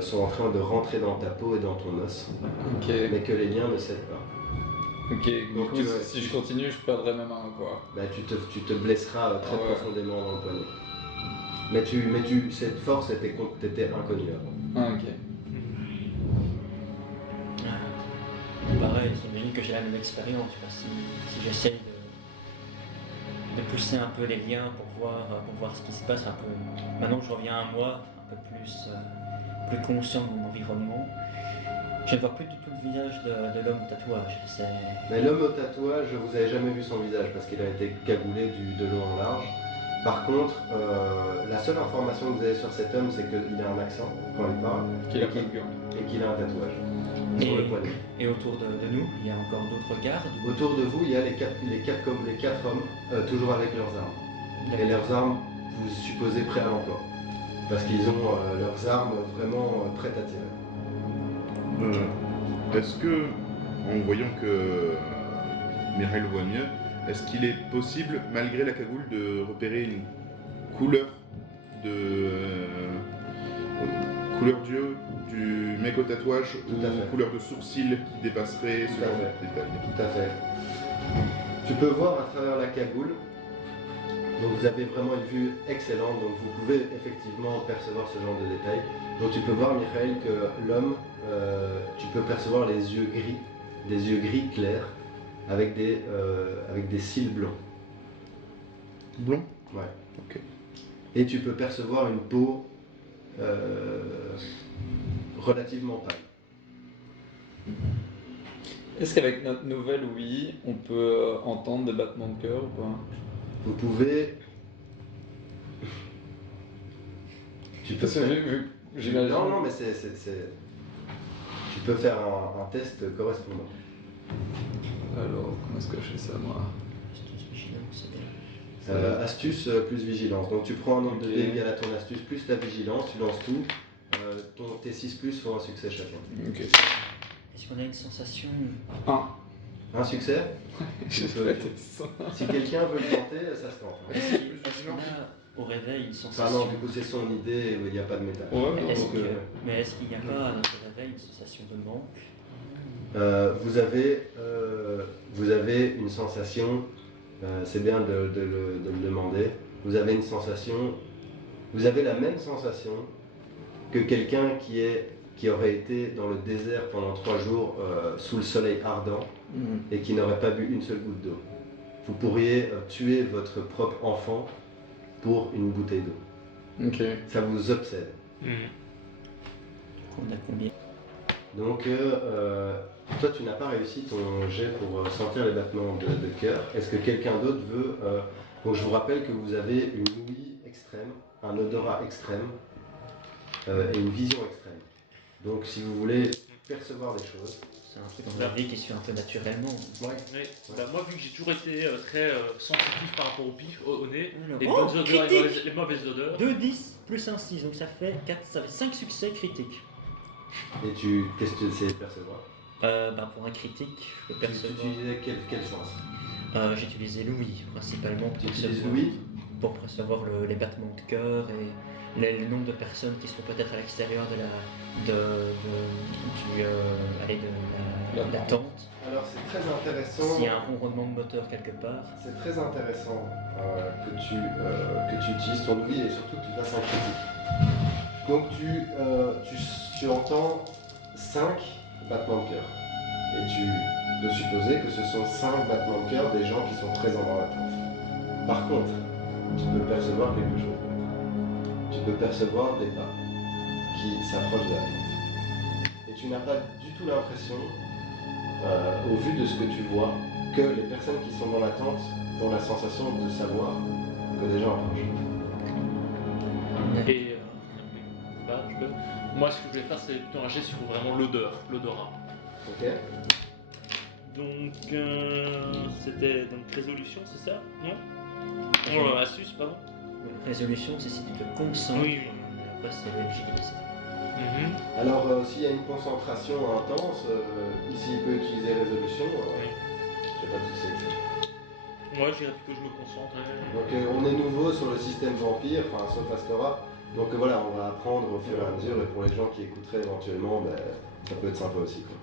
sont en train de rentrer dans ta peau et dans ton os, mais que les liens ne cèdent pas. Ok, donc si je continue, je perdrai ma main quoi. Bah, tu te blesseras très profondément dans le poignet. Mais cette force t'était inconnue avant. Ah ok. Pareil, j'imagine que j'ai la même expérience. Si j'essaye de pousser un peu les liens pour voir ce qui se passe un peu. Maintenant que je reviens à moi, un peu plus conscient de mon environnement, je ne vois plus du tout le visage de l'homme au tatouage. Mais l'homme au tatouage, vous n'avez jamais vu son visage parce qu'il a été cagoulé de long en large. Par contre, la seule information que vous avez sur cet homme, c'est qu'il a un accent quand il parle et qu'il a un tatouage sur le poignet. Et autour de nous, il y a encore d'autres gardes. Autour de vous, il y a les quatre hommes, toujours avec leurs armes. Et leurs armes, vous supposez prêts à l'emploi. Parce qu'ils ont leurs armes vraiment prêtes à tirer. Est-ce que, en voyant que Mireille le voit mieux, est-ce qu'il est possible, malgré la cagoule, de repérer une couleur Couleur d'yeux du mec au tatouage Tout ou à fait. couleur de sourcil qui dépasserait ce Tout à genre fait. de détail. Tout à fait. Tu peux voir à travers la cagoule. Donc vous avez vraiment une vue excellente, donc vous pouvez effectivement percevoir ce genre de détails. Donc tu peux voir, Michael, que l'homme, tu peux percevoir les yeux gris, des yeux gris clairs, avec des cils blancs. Blond. Ouais. Ok. Et tu peux percevoir une peau relativement pâle. Est-ce qu'avec notre nouvelle oui, on peut entendre des battements de cœur ou pas? Vous pouvez... Tu peux Parce que faire... j'imagine. Non, mais c'est... Tu peux faire un test correspondant. Alors, comment est-ce que je fais ça moi? Astuce, vigilance, c'est bien. Astuce plus vigilance. Donc tu prends un nombre de Ok. dés égal à ton astuce plus ta vigilance, tu lances tout. Tes 6 plus font un succès chacun. Ok. Est-ce qu'on a une sensation 1. Un succès. J'ai peux- fait ça. Si quelqu'un veut le tenter, ça se tente. Est-ce qu'on a au réveil une Enfin sensation non, du coup c'est son idée où il n'y a pas de métal. Ouais, non, Est-ce donc, que- Mais est-ce qu'il n'y a pas à notre réveil une sensation de manque Vous avez une sensation, c'est bien de le demander, vous avez une sensation, vous avez la même sensation que quelqu'un qui aurait été dans le désert pendant 3 jours sous le soleil ardent Mhm. et qui n'aurait pas bu une seule goutte d'eau. Vous pourriez tuer votre propre enfant pour une bouteille d'eau. Ok. Ça vous obsède. On a combien Donc, toi, tu n'as pas réussi ton jet pour sentir les battements de cœur. Est-ce que quelqu'un d'autre veut... Donc, je vous rappelle que vous avez une ouïe extrême, un odorat extrême et une vision extrême. Donc, si vous voulez percevoir des choses... C'est un truc dans la vie qui se fait un peu naturellement. Ouais. Ouais. Bah, moi, vu que j'ai toujours été très sensitif par rapport au pif, au nez, Alors, les oh, bonnes odeurs et critique les mauvaises odeurs. 2, 10, plus 1, 6, donc ça fait 5 succès critiques. Et qu'est-ce que tu essaies de percevoir? Pour un critique, je peux Tu percevoir. utilisais quel sens? J'ai utilisé l'ouïe principalement Tu pour utilises percevoir, l'ouïe? pour percevoir les battements de cœur et le nombre de personnes qui sont peut-être à l'extérieur de la tente. Alors, c'est très intéressant. S'il y a un ronronnement de moteur quelque part. C'est très intéressant que tu utilises ton ouïe et surtout que tu fasses un critique. Donc tu entends 5 battements de cœur. Et tu peux supposer que ce sont 5 battements de cœur des gens qui sont présents dans la tente. Par contre, tu peux percevoir quelque chose d'autre. Tu peux percevoir des pas qui s'approchent de la tente. Et tu n'as pas du tout l'impression, au vu de ce que tu vois, que les personnes qui sont dans la tente ont la sensation de savoir que des gens approchent. Et moi, ce que je voulais faire, c'est plutôt un geste sur vraiment l'odorat. Ok. Donc, c'était donc résolution, c'est ça? Non? Oh, astuce, pardon. Résolution, c'est si tu te concentres. Oui. Après, c'est le vigilance. Alors, s'il y a une concentration intense, ici il peut utiliser résolution. Oui. Je sais pas si c'est ça. Moi, je dirais plutôt que je me concentre. Donc, on est nouveau sur le système vampire, enfin, sauf Astora. Donc voilà, on va apprendre au fur et à mesure, et pour les gens qui écouteraient éventuellement, ben, ça peut être sympa aussi. Quoi.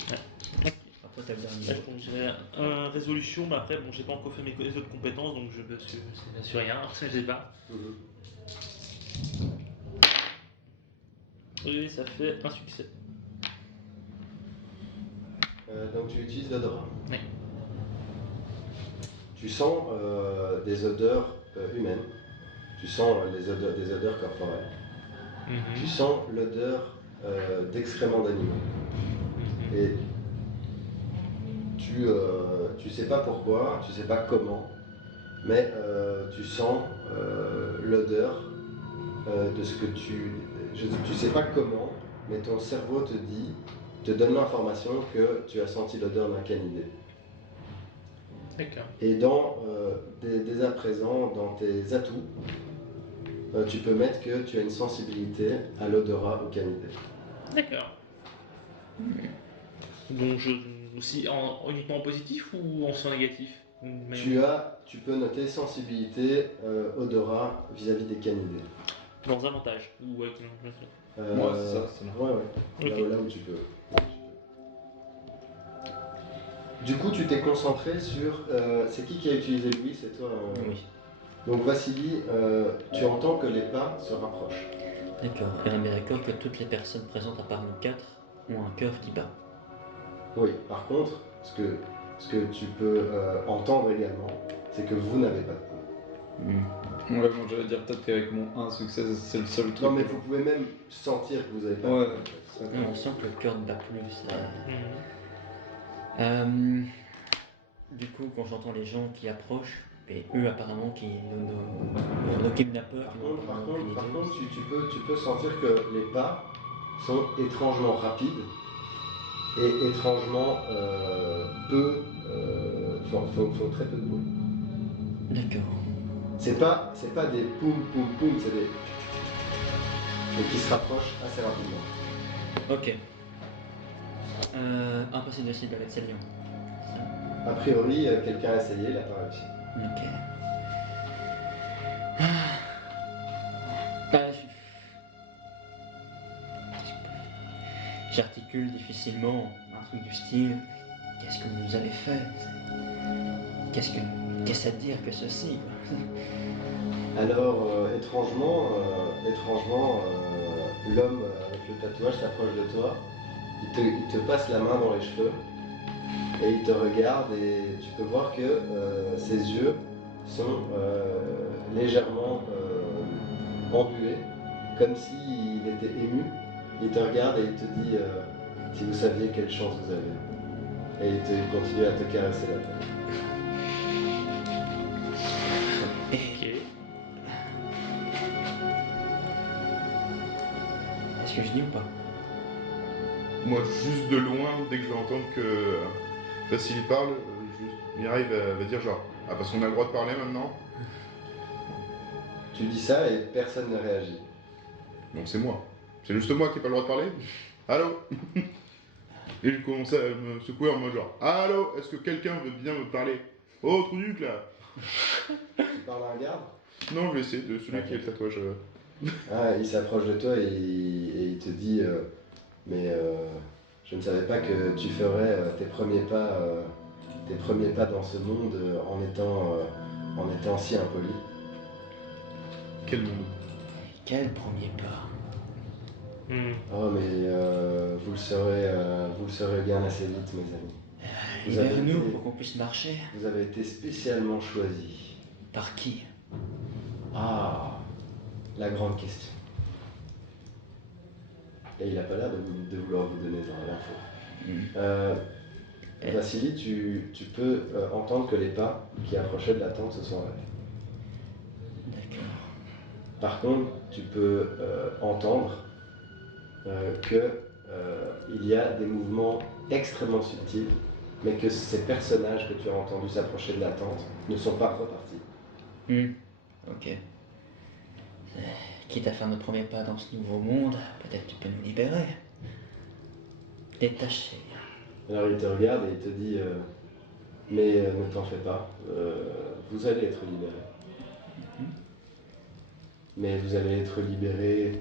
Après, t'as le dernier. Ouais, donc, j'ai un résolution, mais après, bon, j'ai pas encore fait les autres compétences, donc je ne suis rien, je sais pas. Et ça fait un succès. Donc tu utilises l'odorat. Oui. Tu sens des odeurs humaines. Tu sens des odeurs corporelles. Tu sens l'odeur d'excréments d'animaux. Et tu sais pas pourquoi, tu sais pas comment, mais tu sens l'odeur de ce que tu sais pas comment, mais ton cerveau te donne l'information que tu as senti l'odeur d'un canidé. D'accord. Et dès à présent, dans tes atouts, tu peux mettre que tu as une sensibilité à l'odorat au canidé. D'accord. Donc, aussi uniquement en positif ou en négatif? Tu peux noter sensibilité odorat vis-à-vis des canidés. Dans avantage. Ou avec Moi, c'est ça, c'est là. Ouais, ouais. Ok. Là où tu peux. Du coup, tu t'es concentré sur. C'est qui a utilisé Louis? C'est toi. Oui. Donc, Vassili, tu entends que les pas se rapprochent. D'accord. Et on est d'accord que toutes les personnes présentes à part nous quatre ont un cœur qui bat. Oui, par contre, ce que tu peux entendre également, c'est que vous n'avez pas de coup. Ouais, bon, j'allais dire peut-être qu'avec mon 1 succès, c'est le seul truc. Non, mais vous pouvez même sentir que vous n'avez pas Ouais. de coup. On sent que le cœur ne bat plus. Mhm. Du coup, quand j'entends les gens qui approchent, et eux apparemment qui nos kidnappeurs, Par qui n'ont contre, par apparemment contre, aucune par idée. contre, tu peux sentir que les pas sont étrangement rapides et étrangement font très peu de bruit. D'accord. C'est pas des poum poum poum, c'est des et qui se rapprochent assez rapidement. Ok. Impossible de cibler avec Célian. A priori, quelqu'un a essayé, il n'a pas réussi. Ok. Bah, j'articule difficilement un truc du style. Qu'est-ce que vous nous avez fait? Qu'est-ce que ça veut dire que ceci? Alors, étrangement, l'homme avec le tatouage s'approche de toi, il te passe la main dans les cheveux et il te regarde et tu peux voir que ses yeux sont légèrement ondulés, comme s'il était ému. Il te regarde et il te dit si vous saviez quelle chance vous avez. Et il continue à te caresser la tête. Ok. Est-ce que je dis ou pas? Moi, juste de loin, dès que je vais entendre que Vassili parle, Mirai va dire genre ah parce qu'on a le droit de parler maintenant. Tu dis ça et personne ne réagit. Donc c'est moi. C'est juste moi qui n'ai pas le droit de parler. Allô. Et je commence à me secouer en mode genre allô, est-ce que quelqu'un veut bien me parler? Oh truc là. Tu parles à un garde? Non, je vais essayer de celui qui a le tatouage. Ah, il s'approche de toi et il te dit mais je ne savais pas que tu ferais tes premiers pas dans ce monde en étant si impoli. Quel monde? Quel premier pas? Hmm. Oh mais vous le saurez bien assez vite mes amis. Vous avez Libère-nous été- pour qu'on puisse marcher. Vous avez été spécialement choisi. Par qui? Ah, la grande question. Et il n'a pas l'air de vouloir vous donner l'info. Vassili, tu peux entendre que les pas qui approchaient de la tente se sont arrêtés. D'accord. Par contre, tu peux entendre qu'il y a des mouvements extrêmement subtils, mais que ces personnages que tu as entendus s'approcher de la tente ne sont pas repartis. Ok. Quitte à faire nos premiers pas dans ce nouveau monde, peut-être tu peux nous libérer. Détacher. Alors il te regarde et il te dit mais ne t'en fais pas, vous allez être libéré. Mais vous allez être libéré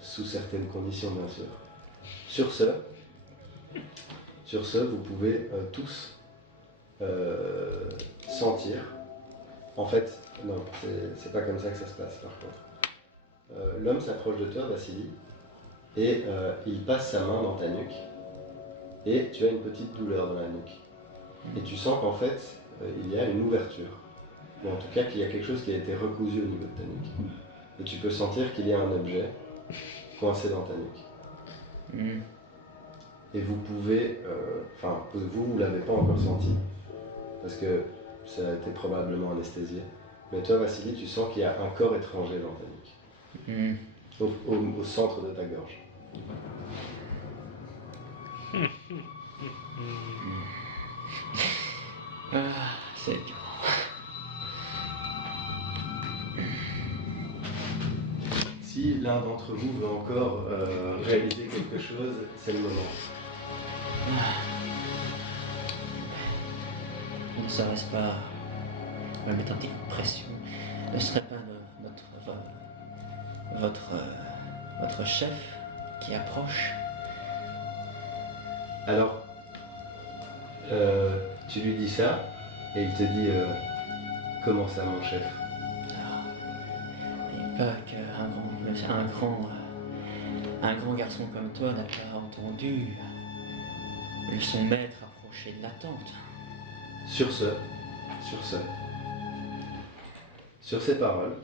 sous certaines conditions, bien sûr. Sur ce, vous pouvez tous sentir. En fait, non, c'est pas comme ça que ça se passe par contre. L'homme s'approche de toi, Vassili, et il passe sa main dans ta nuque, et tu as une petite douleur dans la nuque. Et tu sens qu'en fait, il y a une ouverture. Ou en tout cas qu'il y a quelque chose qui a été recousu au niveau de ta nuque. Et tu peux sentir qu'il y a un objet coincé dans ta nuque. Et vous pouvez, vous l'avez pas encore senti, parce que ça a été probablement anesthésié. Mais toi, Vassili, tu sens qu'il y a un corps étranger dans ta nuque, au centre de ta gorge. C'est dur. Si l'un d'entre vous veut encore réaliser quelque chose, c'est le moment. Ne serait-ce pas me mettre un petit coup de pression? Ne serait pas notre votre chef qui approche. Alors, tu lui dis ça, et il te dit comment ça, mon chef? Il paraît qu'un grand garçon comme toi n'a pas entendu son maître approcher de la tente. Sur ces paroles,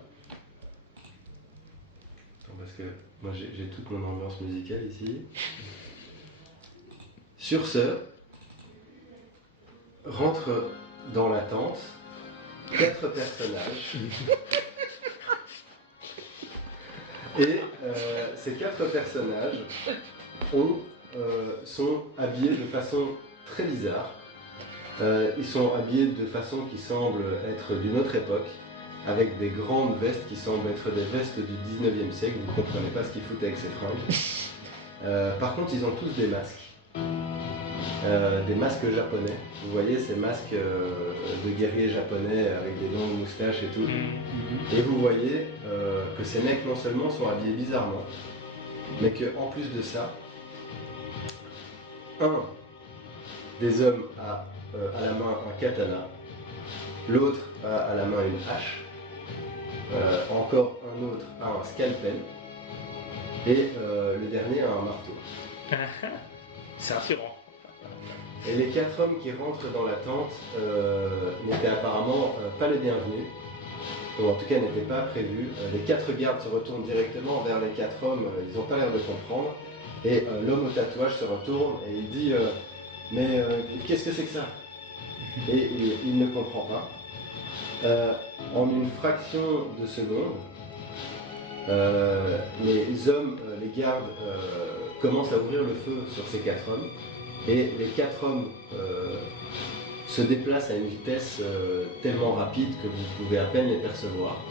attends, parce que moi j'ai toute mon ambiance musicale ici. Sur ce, rentrent dans la tente 4 personnages. Et ces 4 personnages sont habillés de façon très bizarre. Ils sont habillés de façon qui semble être d'une autre époque, avec des grandes vestes qui semblent être des vestes du 19e siècle. Vous ne comprenez pas ce qu'ils foutent avec ces fringues. Par contre, ils ont tous des masques japonais. Vous voyez ces masques de guerriers japonais avec des longues moustaches et tout. Et vous voyez que ces mecs non seulement sont habillés bizarrement, mais qu'en plus de ça, un des hommes a à la main un katana, l'autre a à la main une hache, encore un autre a un scalpel, et le dernier a un marteau. C'est rassurant. Et les 4 hommes qui rentrent dans la tente n'étaient apparemment pas les bienvenus, ou en tout cas n'étaient pas prévus. Les 4 gardes se retournent directement vers les 4 hommes, ils n'ont pas l'air de comprendre, et l'homme au tatouage se retourne et il dit mais qu'est-ce que c'est que ça? Et il ne comprend pas. En une fraction de seconde, les hommes, les gardes, commencent à ouvrir le feu sur ces 4 hommes. Et les 4 hommes se déplacent à une vitesse tellement rapide que vous pouvez à peine les percevoir.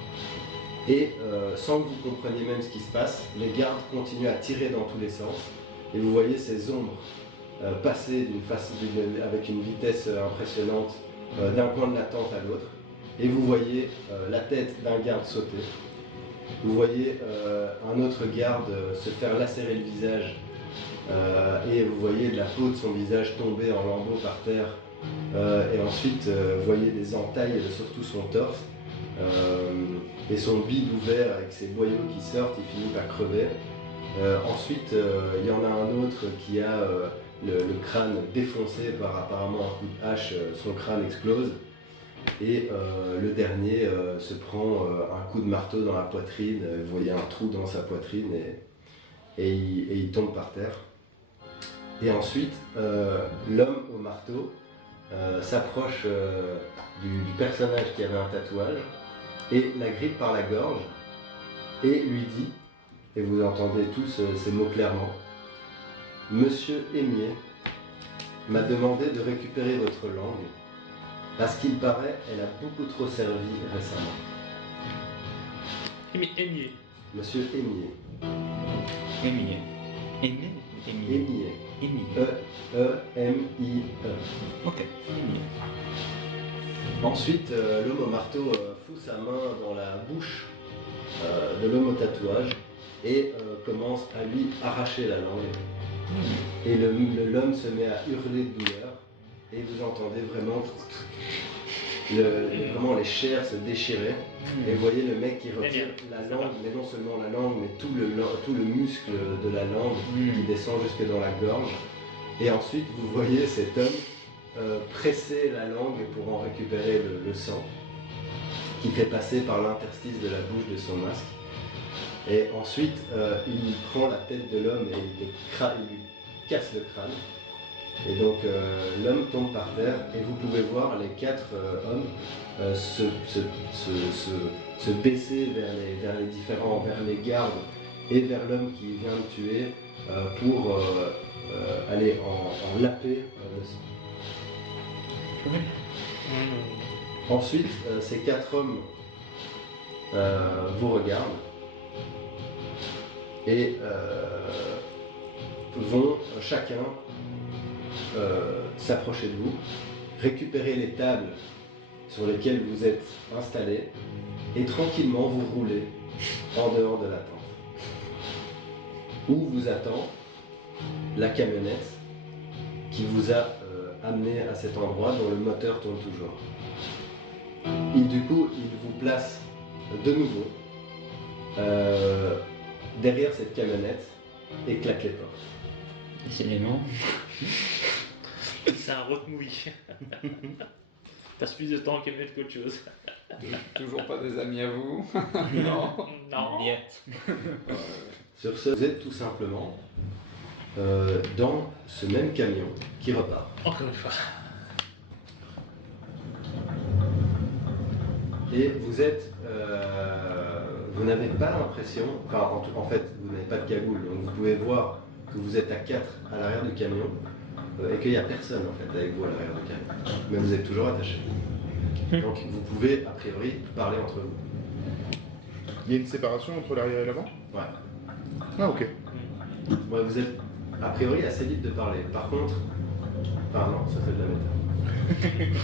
Et sans que vous compreniez même ce qui se passe, les gardes continuent à tirer dans tous les sens. Et vous voyez ces ombres passer avec une vitesse impressionnante d'un coin de la tente à l'autre. Et vous voyez la tête d'un garde sauter. Vous voyez un autre garde se faire lacérer le visage. Et vous voyez de la peau de son visage tomber en lambeaux par terre. Et ensuite, vous voyez des entailles sur tout son torse. Et son bide ouvert avec ses boyaux qui sortent, il finit par crever. Ensuite, il y en a un autre qui a le crâne défoncé par apparemment un coup de hache, son crâne explose. Et le dernier se prend un coup de marteau dans la poitrine, vous voyez un trou dans sa poitrine et il tombe par terre. Et ensuite, l'homme au marteau s'approche du personnage qui avait un tatouage et la grippe par la gorge et lui dit, et vous entendez tous ces mots clairement, « Monsieur Aimier m'a demandé de récupérer votre langue parce qu'il paraît elle a beaucoup trop servi récemment. » Aimier. Monsieur Aimier. Émier. Aimé ou Émier? Aimier. Émier. E-E-M-I-E. Ok, Émier. Ensuite, l'homme au marteau fout sa main dans la bouche de l'homme au tatouage et commence à lui arracher la langue. Et l'homme se met à hurler de douleur et vous entendez vraiment les chairs se déchirer. Et vous voyez le mec qui retire la langue, mais non seulement la langue, mais tout le muscle de la langue qui descend jusque dans la gorge. Et ensuite, vous voyez cet homme presser la langue pour en récupérer le sang qui fait passer par l'interstice de la bouche de son masque. Et ensuite, il prend la tête de l'homme et il lui casse le crâne. Et donc l'homme tombe par terre et vous pouvez voir les 4 hommes se baisser vers les gardes et vers l'homme qui vient de tuer pour aller en laper le sang. Ensuite, ces 4 hommes vous regardent et vont chacun s'approcher de vous, récupérer les tables sur lesquelles vous êtes installés et tranquillement vous rouler en dehors de la tente. où vous attend la camionnette qui vous a amené à cet endroit dont le moteur tourne toujours. Du coup, il vous place de nouveau derrière cette camionnette et claque les portes. Décidément. C'est un road movie. Passe plus de temps en camionnette qu'autre chose. Toujours pas des amis à vous. Non. Non. Niet. Sur ce, vous êtes tout simplement dans ce même camion qui repart. Encore une fois. Et vous êtes, vous n'avez pas l'impression, enfin en fait vous n'avez pas de cagoule, donc vous pouvez voir que vous êtes à 4 à l'arrière du camion et qu'il n'y a personne en fait avec vous à l'arrière du camion, mais vous êtes toujours attaché. Donc vous pouvez a priori parler entre vous. Il y a une séparation entre l'arrière et l'avant? Ouais. Ah, ok. Ouais, vous êtes a priori assez libre de parler. Par contre, enfin non, ça fait de la méta.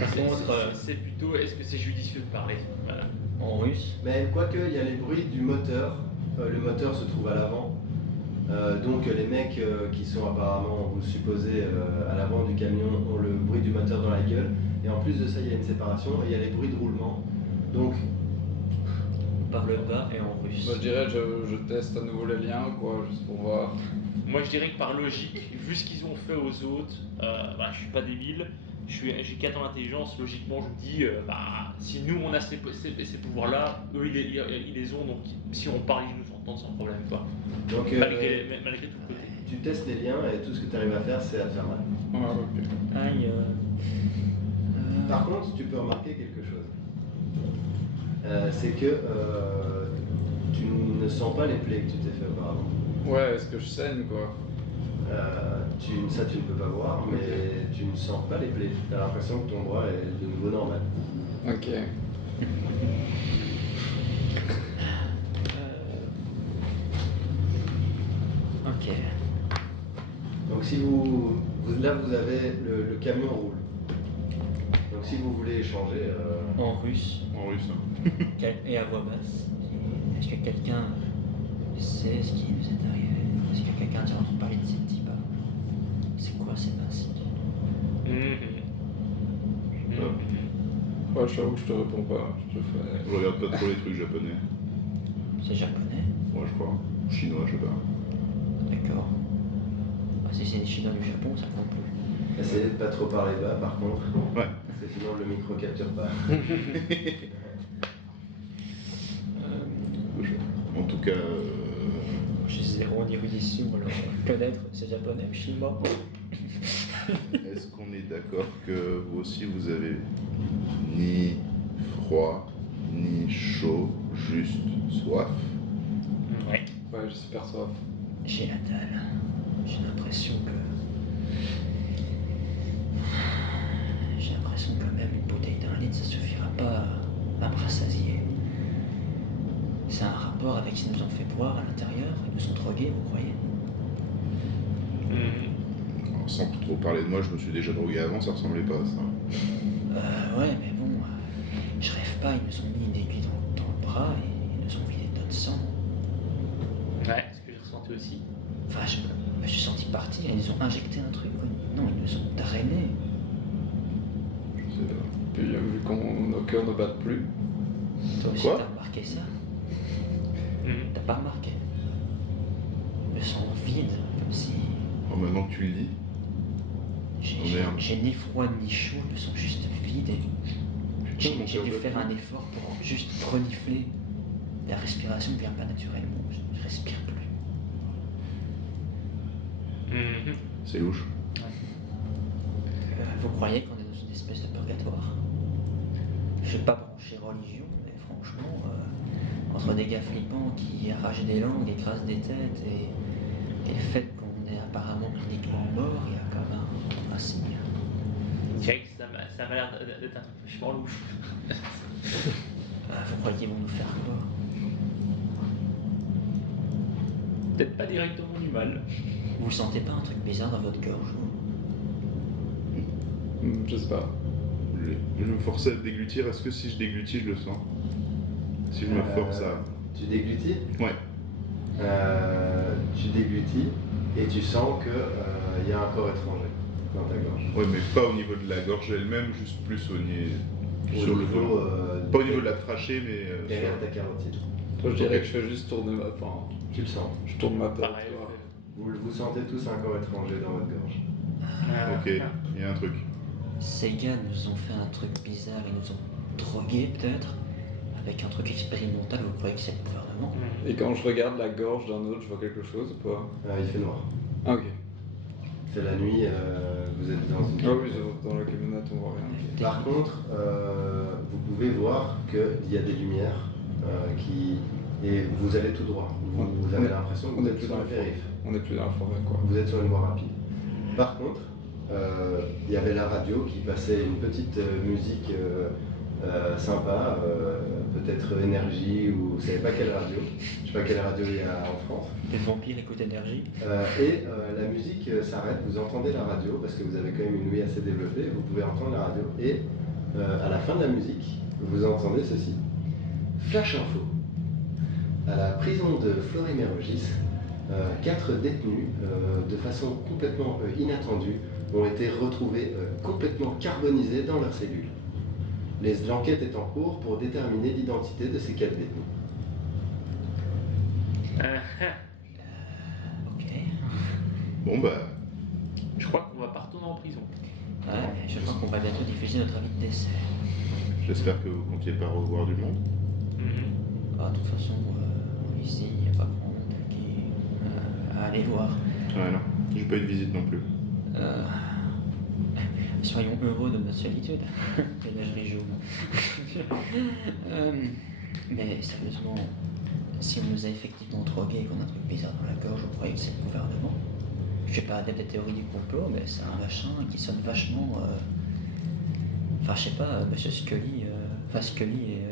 Par contre, C'est plutôt, est-ce que c'est judicieux de parler? Voilà. en russe, Mais quoique il y a les bruits du moteur, le moteur se trouve à l'avant. Donc les mecs qui sont apparemment, vous le supposez, à l'avant du camion ont le bruit du moteur dans la gueule. Et en plus de ça, il y a une séparation et il y a les bruits de roulement. Donc, on parle bas et en russe. Moi je dirais je teste à nouveau les liens quoi, juste pour voir. Moi je dirais que par logique, vu ce qu'ils ont fait aux autres, je suis pas débile, j'ai 4 ans d'intelligence, logiquement je me dis, si nous on a ces pouvoirs-là, eux ils les ont, donc si on parle ils nous entendent sans problème quoi. donc Malgré tout le côté. tu testes les liens et tout ce que tu arrives à faire, c'est à te faire mal. Ouais, ok. Aïe. Par contre, tu peux remarquer quelque chose. C'est que tu ne sens pas les plaies que tu t'es fait auparavant. Ouais, est-ce que je saigne quoi? Ça, tu ne peux pas voir, mais tu ne sens pas les plaies. Tu as l'impression que ton bras est de nouveau normal. Ok. Ok. Donc si là vous avez le camion roule. Donc si vous voulez échanger, En russe, En russe. Hein. et à voix basse. Est-ce que quelqu'un sait ce qui nous est arrivé? Est-ce que quelqu'un a déjà entendu parler de ces types avant? C'est quoi ces masses? Ouais, j'avoue que je te réponds pas. Je te fais. Je regarde pas trop les trucs japonais. C'est japonais? Ouais, je crois. Chinois, je sais pas. D'accord. Ah, si c'est des Chinois du Japon, ça compte plus. essayez de pas trop parler bas par contre. Ouais. Parce que sinon le micro capture pas. En tout cas, J'ai zéro en érudition, alors connaître c'est japonais ou chinois. est-ce qu'on est d'accord que vous aussi vous avez ni froid, ni chaud, juste soif? Ouais. Ouais, j'ai super soif. J'ai la dalle. J'ai l'impression que même une bouteille d'1 litre, ça suffira pas à me rassasier. C'est un rapport avec ce qu'ils nous ont fait boire à l'intérieur. Ils nous ont drogués, vous croyez? Alors, sans trop parler de moi, je me suis déjà drogué avant, ça ressemblait pas à ça. Ouais, mais bon, je rêve pas. Ils nous ont mis une aiguille dans le bras et ils nous ont vidé notre sang. Ouais, ce que j'ai ressenti aussi. Enfin, je me suis senti partir. Ils nous ont injecté un truc. Non, ils nous ont drainés. Je sais pas. Puis vu qu'on nos cœurs ne battent plus. Toi aussi, Quoi t'as remarqué ça? T'as pas remarqué? Je me sens vide, comme si Alors, maintenant que tu le dis, Oh, merde. j'ai ni froid ni chaud, je me sens juste vide. Et Putain, mon j'ai cœur dû bat faire plus. un effort pour juste renifler. La respiration ne vient pas naturellement, je respire plus. C'est louche. Vous croyez qu'on est dans une espèce de purgatoire? Je suis pas branché religion, mais franchement, entre des gars flippants qui arrachent des langues, écrasent des têtes et le fait qu'on est apparemment cliniquement mort, il y a quand même un signe. Tiens, ça m'a l'air d'être un truc vachement louche. Vous croyez qu'ils vont nous faire quoi? Peut-être pas directement du mal. Vous sentez pas un truc bizarre dans votre gorge? Je sais pas. Je me forçais à déglutir, est-ce que si je déglutis, je le sens? Si je me force à... Tu déglutis? Ouais. Tu déglutis et tu sens qu'il y a un corps étranger dans ta gorge. Ouais, mais pas au niveau de la gorge elle-même, juste plus sur le niveau, fond. Pas au niveau de la trachée, mais derrière ta carotide. Toi, je dirais que je fais juste tourner ma enfin, Tu le sens. je tourne ma tête. Pareil, tu vois. Vous sentez tous un corps étranger dans votre gorge. Ok, il y a un truc. Ces gars nous ont fait un truc bizarre, ils nous ont drogués peut-être, avec un truc expérimental, vous croyez que c'est le gouvernement? Et quand je regarde la gorge d'un autre, je vois quelque chose ou pas? Il fait noir. Ah, ok. C'est la nuit, vous êtes dans une... Ah oui, dans la camionnette, on voit rien. ok. Par contre, vous pouvez voir qu'il y a des lumières qui... Et vous allez tout droit. Vous avez l'impression que vous êtes sur le périph'. On n'est plus dans la forêt, quoi. Vous êtes sur une voie rapide. Par contre, il y avait la radio qui passait une petite musique sympa, peut-être Énergie ou vous savez pas quelle radio. Je sais pas quelle radio il y a en France. Les vampires écoutent énergie. La musique s'arrête, vous entendez la radio parce que vous avez quand même une ouïe assez développée, vous pouvez entendre la radio et à la fin de la musique, vous entendez ceci. Flash info. À la prison de Fleury-Mérogis, 4 détenus, de façon complètement inattendue, ont été retrouvés complètement carbonisés dans leurs cellules. L'enquête est en cours pour déterminer l'identité de ces 4 détenus. Ok. Bon bah, Je crois qu'on va pas retourner en prison. Ouais, mais je pense qu'on va bientôt diffuser notre avis de décès. j'espère que vous comptiez pas revoir du monde. Ah, de toute façon, ici, il n'y a pas grand monde qui... allez voir. Ouais, non, j'ai pas eu de visite non plus. Soyons heureux de notre solitude. Ménagerie jaune. Mais sérieusement, si on nous a effectivement drogués et qu'on a un truc bizarre dans la gorge, on croyait que c'est le gouvernement. Je suis pas adepte des théories du complot, mais c'est un machin qui sonne vachement... Enfin, je sais pas, Monsieur Scully... Enfin, Scully et...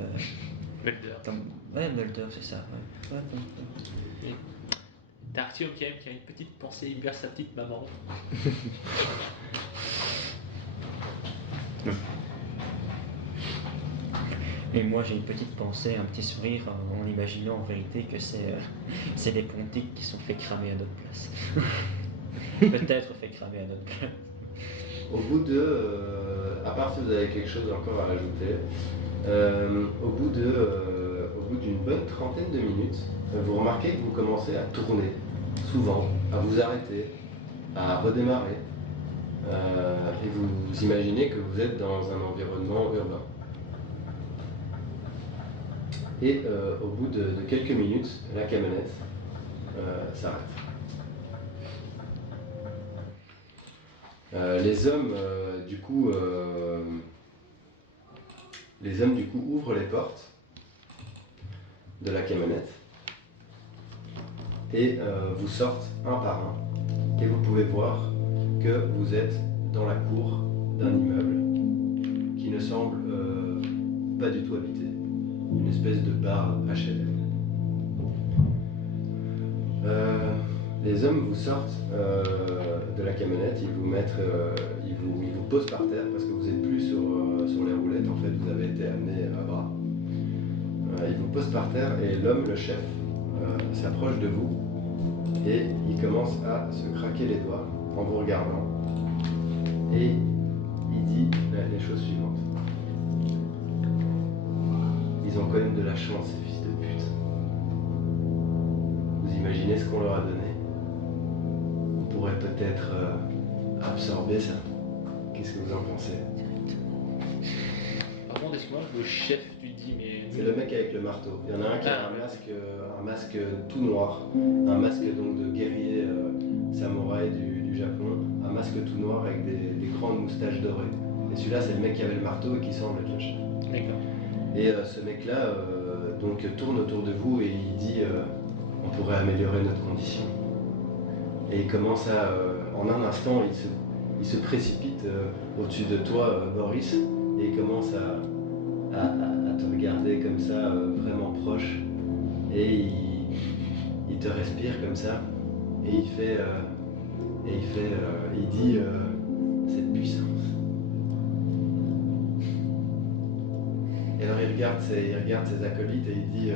Mulder. Ouais, Mulder, c'est ça. Ouais, ouais. Darcy qui a une petite pensée vers sa petite maman. Et moi j'ai une petite pensée, un petit sourire en imaginant en vérité que c'est des pontiques qui sont fait cramer à notre place. Peut-être fait cramer à notre place. Au bout de... à part si vous avez quelque chose encore à rajouter, au bout d'une bonne trentaine de minutes, vous remarquez que vous commencez à tourner, souvent, à vous arrêter, à redémarrer, et vous imaginez que vous êtes dans un environnement urbain. Et au bout de quelques minutes, la camionnette s'arrête. Les hommes, du coup, ouvrent les portes de la camionnette et vous sortent un par un. Et vous pouvez voir que vous êtes dans la cour d'un immeuble qui ne semble pas du tout habité. Une espèce de bar HLM. Les hommes vous sortent de la camionnette, ils vous posent par terre parce que vous n'êtes plus sur les roulettes, en fait vous avez été amené à bras. Ils vous posent par terre et l'homme, le chef, s'approche de vous et il commence à se craquer les doigts en vous regardant. Et il dit les choses suivantes. Ils ont quand même de la chance, ces fils de pute. Vous imaginez ce qu'on leur a donné? On pourrait peut-être absorber ça. Qu'est-ce que vous en pensez? Par contre, excuse-moi, le chef, tu dis, mais. C'est le mec avec le marteau. Il y en a un qui a un masque tout noir, un masque donc de guerrier samouraï du Japon, un masque tout noir avec des grandes moustaches dorées. Et celui-là, c'est le mec qui avait le marteau et qui semble être le chef. D'accord. Et ce mec-là donc tourne autour de vous et il dit on pourrait améliorer notre condition. Et il commence à, en un instant, il se précipite au-dessus de toi, Boris, et il commence à te regarder comme ça, vraiment proche, et il te respire comme ça, et il dit cette puissance. Et alors il regarde ses acolytes et il dit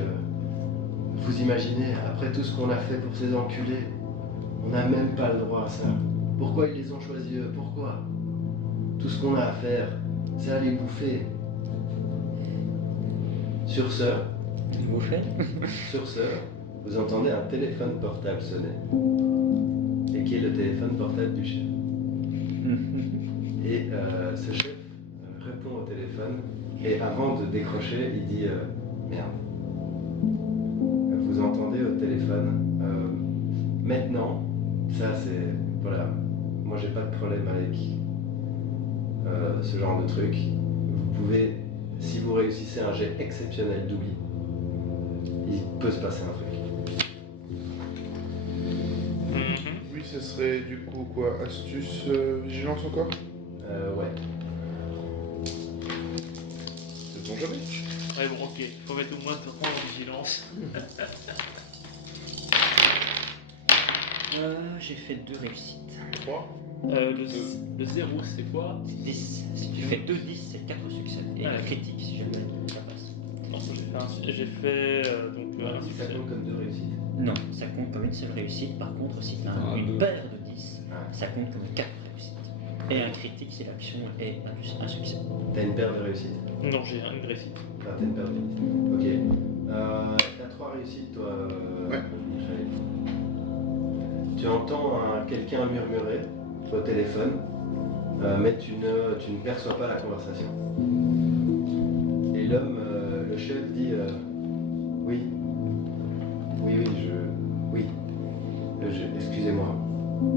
Vous imaginez, après tout ce qu'on a fait pour ces enculés, on n'a même pas le droit à ça. Pourquoi ils les ont choisis eux? Pourquoi? Tout ce qu'on a à faire, c'est aller bouffer. Sur ce, Vous faites sur ce, vous entendez un téléphone portable sonner. Et qui est le téléphone portable du chef. Et ce chef répond au téléphone. Et avant de décrocher, il dit merde. Vous entendez au téléphone. Maintenant, ça c'est. Voilà. Moi j'ai pas de problème avec ce genre de truc. Vous pouvez, si vous réussissez un jet exceptionnel d'oubli, il peut se passer un truc. Oui, ce serait du coup quoi? Astuce, vigilance encore? Ouais. C'est bon jamais. Ouais, bon, ok, il faut mettre au moins 3 en vigilance. J'ai fait 2 réussites. 3. Le 0, c'est quoi? 10. Si tu fais 2 10, c'est 4 succès. Et Ouais. critique si jamais ça passe. Non, j'ai fait donc un Ça succès. compte comme 2 réussites. Non, ça compte comme une seule réussite. Par contre, si tu as Ah, une deux. paire de 10, Ah. ça compte comme 4 réussites. Et un critique si l'action est un succès. T'as une paire de réussites. Non, j'ai une réussite. Enfin, t'as une paire de réussites. Ok. T'as 3 réussites, toi. Ouais. Michael. Tu entends quelqu'un murmurer au téléphone, mais tu ne perçois pas la conversation. Et l'homme, le chef, dit oui. Oui, oui. Excusez-moi.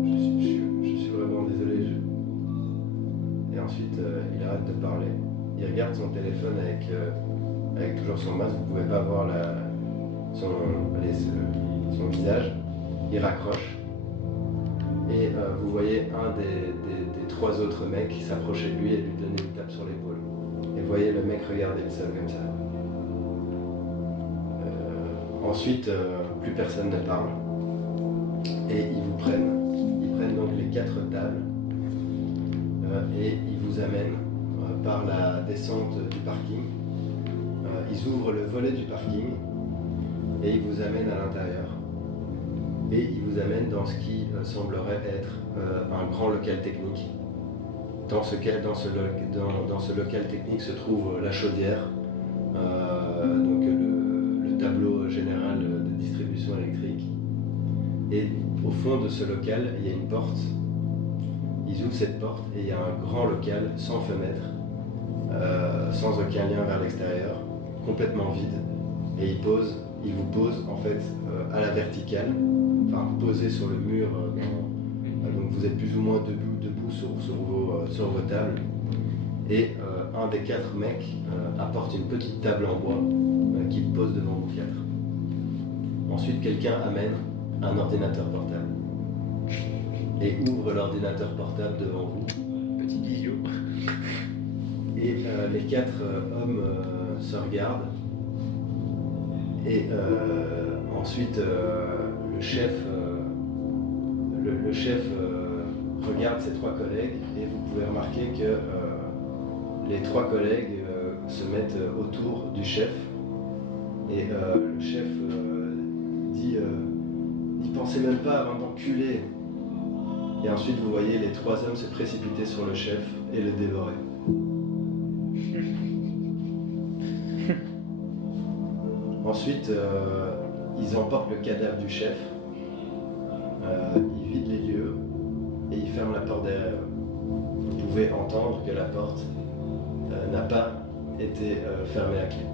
Je suis vraiment désolé. Et ensuite, il arrête de parler. Il regarde son téléphone avec toujours son masque. Vous pouvez pas voir son visage. Il raccroche. Et vous voyez un des 3 autres mecs qui s'approcher de lui et lui donner une tape sur l'épaule. Et vous voyez le mec regarder le sol comme ça. Ensuite, plus personne ne parle. Et ils prennent donc les 4 tables et ils vous amènent par la descente du parking. Ils ouvrent le volet du parking et ils vous amènent à l'intérieur. Et ils vous amènent dans ce qui semblerait être un grand local technique. Dans ce local technique se trouve la chaudière, donc le tableau général de distribution électrique. Et au fond de ce local, il y a une porte. Ils ouvrent cette porte et il y a un grand local sans fenêtre, sans aucun lien vers l'extérieur, complètement vide. Et ils vous posent en fait à la verticale, enfin posé sur le mur. Donc vous êtes plus ou moins debout sur vos tables. Et un des 4 mecs apporte une petite table en bois qu'il pose devant vous 4. Ensuite, quelqu'un amène un ordinateur portable et ouvre l'ordinateur portable devant vous. Petit bisou. Et les 4 hommes se regardent. Et ensuite, le chef regarde ses 3 collègues et vous pouvez remarquer que les 3 collègues se mettent autour du chef. Et le chef dit n'y pensez même pas avant d'enculer. Et ensuite, vous voyez les 3 hommes se précipiter sur le chef et le dévorer. Ensuite, ils emportent le cadavre du chef, ils vident les lieux et ils ferment la porte derrière eux. Vous pouvez entendre que la porte n'a pas été fermée à clé.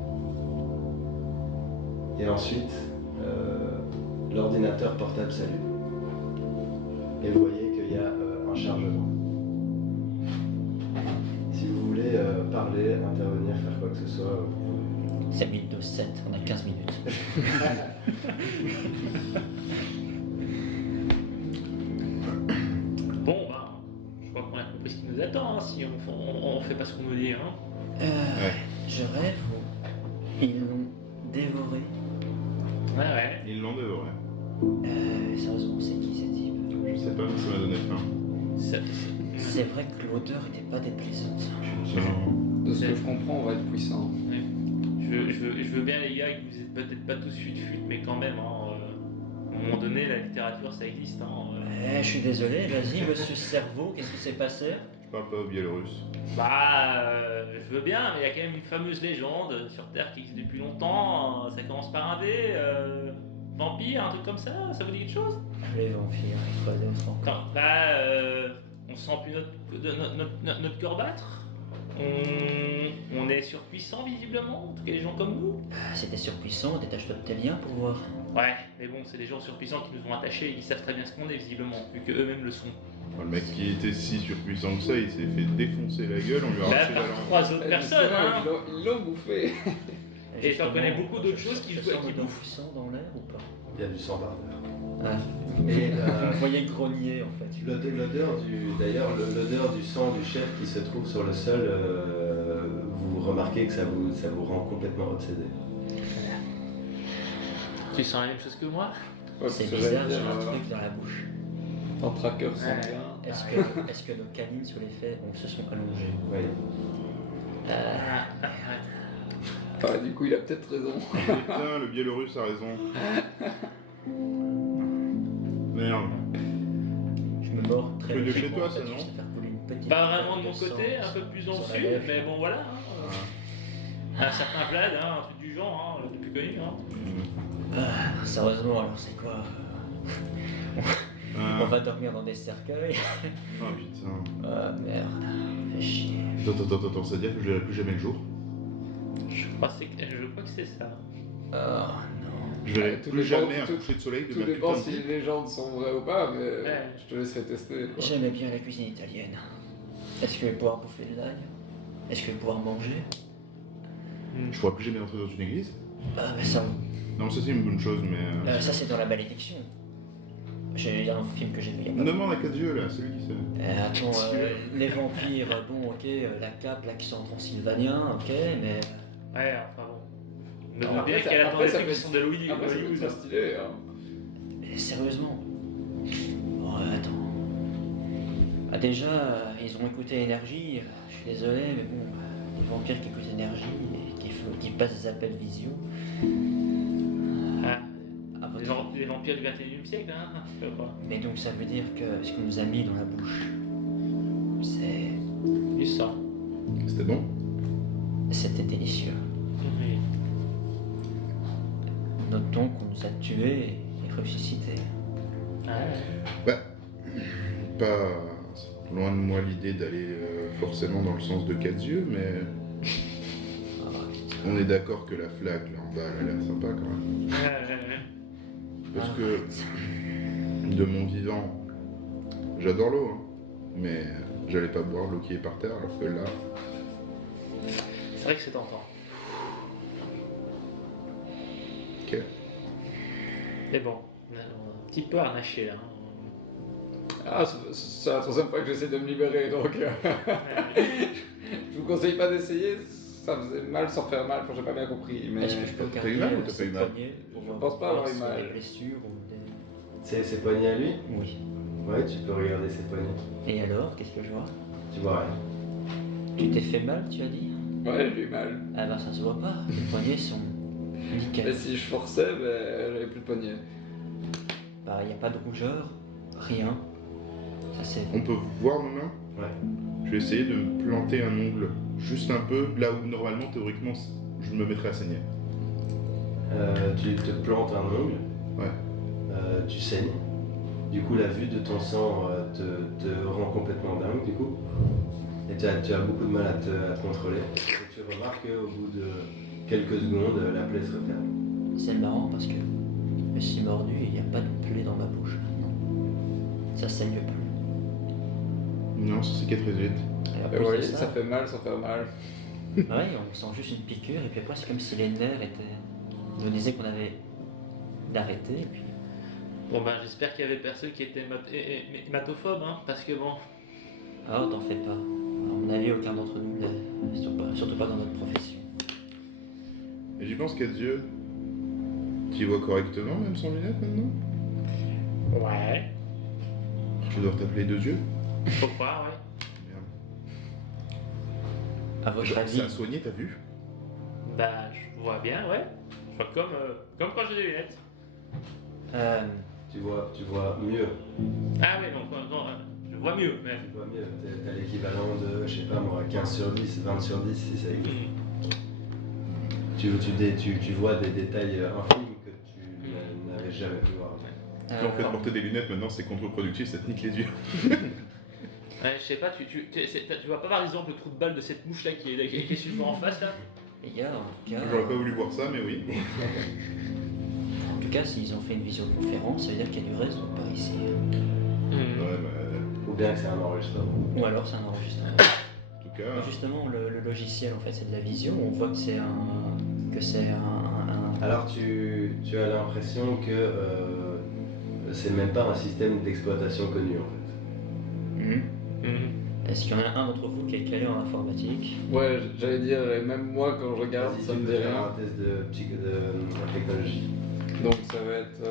Et ensuite, l'ordinateur portable s'allume. Et vous voyez qu'il y a un chargement. Si vous voulez parler, intervenir, faire quoi que ce soit, vous pouvez. C'est Windows 7, on a 15 minutes. Bon, bah, je crois qu'on a compris ce qui nous attend, hein, si on fait pas ce qu'on nous dit. Hein. Je rêve où ils l'ont dévoré. Ouais. Ils l'ont dévoré. Sérieusement, c'est qui ce type? Je sais pas, mais ça m'a donné faim. C'est vrai que l'odeur était pas déplaisante. De ce que je comprends, on va être puissant. Je je veux bien les gars que vous êtes peut-être pas tous fut mais quand même, hein, à un moment donné, la littérature ça existe. Je suis désolé, vas-y, monsieur Cerveau, qu'est-ce qui s'est passé? Je parle pas au Biélorusse. Je veux bien, mais il y a quand même une fameuse légende sur Terre qui existe depuis longtemps. Ça commence par un V, vampire, un truc comme ça vous dit quelque chose? Les vampires, quoi d'autre encore? On sent plus notre cœur battre. On est surpuissant visiblement, en tout cas les gens comme nous. C'était surpuissant, détache-toi de tes liens pour voir. Ouais, mais bon, c'est des gens surpuissants qui nous ont attachés, ils savent très bien ce qu'on est visiblement, vu qu'eux-mêmes le sont. Le mec qui était si surpuissant que ça, il s'est fait défoncer la gueule, on lui a arraché la Par langue. 3 autres personnes, hein. Ils l'ont bouffé. Et j'en connais beaucoup d'autres choses qui je jouent sens qui du bouffent. sang dans l'air ou pas? Il y a du sang par terre. Et vous voyez grogner en fait. L'odeur du sang du chef qui se trouve sur le sol, vous remarquez que ça vous rend complètement obsédé. Tu sens la même chose que moi? Ouais, C'est parce que bizarre, j'allais j'ai dire, un truc dans la bouche. en traqueur sanguin. Est-ce que nos canines sur les faits se sont allongées? Oui. Arrête. Ah, du coup, il a peut-être raison. Putain, le Biélorusse a raison. Merde. Je me mords très Truc de chez légèrement, toi, en fait, ça, non juste à faire couler une petite Pas vraiment de goutte mon sang côté, un peu plus dans le sur la sud, lèvre. mais bon voilà. Un certain Vlad, un truc du genre, le plus connu. Sérieusement, alors c'est quoi? On va dormir dans des cercueils. Oh putain. Ah merde, fais chier. Attends, c'est-à-dire que je verrai plus jamais le jour. Je crois que c'est ça. Oh non. Je verrai Tout plus dépend- jamais un tout- coucher de soleil de Tout ma dépend putain de si vie. les légendes sont vraies ou pas, mais Ouais. je te laisserai tester. Quoi. J'aimais bien la cuisine italienne. Est-ce que je vais pouvoir bouffer de l'ail? Est-ce que je vais pouvoir manger? Je pourrai plus jamais entrer dans une église. Ah mais ça, Non, ça c'est une bonne chose, mais. ça c'est dans la malédiction. J'ai un film que j'ai vu il y a pas On demande à 4 yeux là, c'est lui qui sait. Attends, les vampires, bon ok, la cape, l'accent transylvanien, ok, mais... Ouais, enfin bon. Me Alors, doute bien après, qu'elle ça- attend après, des ça trucs peut qui sont de Louis. Après, ça peut être Hollywood. très stylé. Hein. Mais sérieusement. Bon, attends. Ah, déjà, ils ont écouté Énergie, je suis désolé, mais bon, les vampires qui écoutent Énergie et qui passent des appels visio... Ah, à votre- les vampires du 21e siècle, hein, un petit peu quoi. Mais donc ça veut dire que ce qu'on nous a mis dans la bouche, Du sang. C'était bon? c'était délicieux. Oui. Notons qu'on nous a tués et ressuscités. Ouais. Pas loin de moi l'idée d'aller forcément dans le sens de 4 yeux, mais Ah, on est d'accord que la flaque là en bas elle a l'air sympa quand même. Parce que de mon vivant, j'adore l'eau, hein, mais j'allais pas boire l'eau qui est par terre alors que là. C'est vrai que c'est tentant. Ok. Mais bon, on a un petit peu arnaché là. Ah, c'est la troisième fois que j'essaie de me libérer, donc je vous conseille pas d'essayer. Ça faisait mal sans faire mal, enfin, j'ai pas bien compris. Mais Est-ce que je peux t'as eu mal ou t'as ses pas eu mal? poignets pour Je pense pas avoir voir eu s'il y a mal. des blessures ou des... C'est poignets à lui? Oui. Ouais, tu peux regarder ses poignets. Et alors, qu'est-ce que je vois? Tu vois rien. Tu t'es fait mal, tu as dit? Ouais, j'ai eu mal. Ah bah ça se voit pas, les poignets sont Mais nickel. si je forçais, ben, j'avais plus de poignet. Bah y a pas de rougeur, rien. Ça c'est... On peut voir nos mains? Ouais. Je vais essayer de me planter un ongle juste un peu là où normalement théoriquement je me mettrais à saigner. Tu te plantes un ongle. Ouais. Tu saignes. Du coup, la vue de ton sang te rend complètement dingue, du coup. Et tu as beaucoup de mal à te contrôler. Et tu remarques qu'au bout de quelques secondes, la plaie se referme. C'est marrant parce que je me suis mordu et il n'y a pas de plaie dans ma bouche maintenant. Ça saigne plus. Non, ça cicatrise vite. Et Et après, vous voyez, c'est ça fait mal sans faire mal. Ouais, on sent juste une piqûre et puis après c'est comme si les nerfs étaient... On nous disait qu'on avait d'arrêter et puis... Bon bah j'espère qu'il y avait personne qui était hématophobe, hein, parce que bon. Ah, t'en fais pas. À mon avis, aucun d'entre nous l'est. Surtout pas dans notre profession. Et j'y pense qu'à Dieu, tu vois correctement même sans lunettes maintenant? Ouais. Je dois t'appeler deux yeux? Faut croire, ouais. Merde. À votre avis, Ça a soigné ta vue? Bah, je vois bien, ouais. Je vois comme quand j'ai des lunettes. Tu vois mieux. Ah ouais, non, je vois mieux, même. Tu vois mieux. T'as l'équivalent de, je sais pas moi, 15 sur 10, 20 sur 10 si ça existe. Tu vois des détails infimes que tu n'avais jamais pu voir. En fait, porter des lunettes maintenant, c'est contre-productif, ça te nique les yeux. Ouais, je sais pas, tu vois pas par exemple le trou de balle de cette mouche là qui est super en face là? Les gars, en tout cas, J'aurais pas voulu voir ça, mais oui. en tout cas, s'ils ont fait une visioconférence, ça veut dire qu'il y a du reste par ici. Ouais, bah, Ou bien que c'est un enregistrement. Ou alors c'est un enregistrement. en tout cas. Justement, le logiciel en fait c'est de la visio, on voit que c'est un. Alors tu as l'impression que c'est même pas un système d'exploitation connu en fait. Est-ce qu'il y en a un d'entre vous qui est calé en informatique? Ouais, j'allais dire, et même moi quand je regarde, Vas-y, ça tu me peux dit faire rien. un test de technologie. Donc ça va être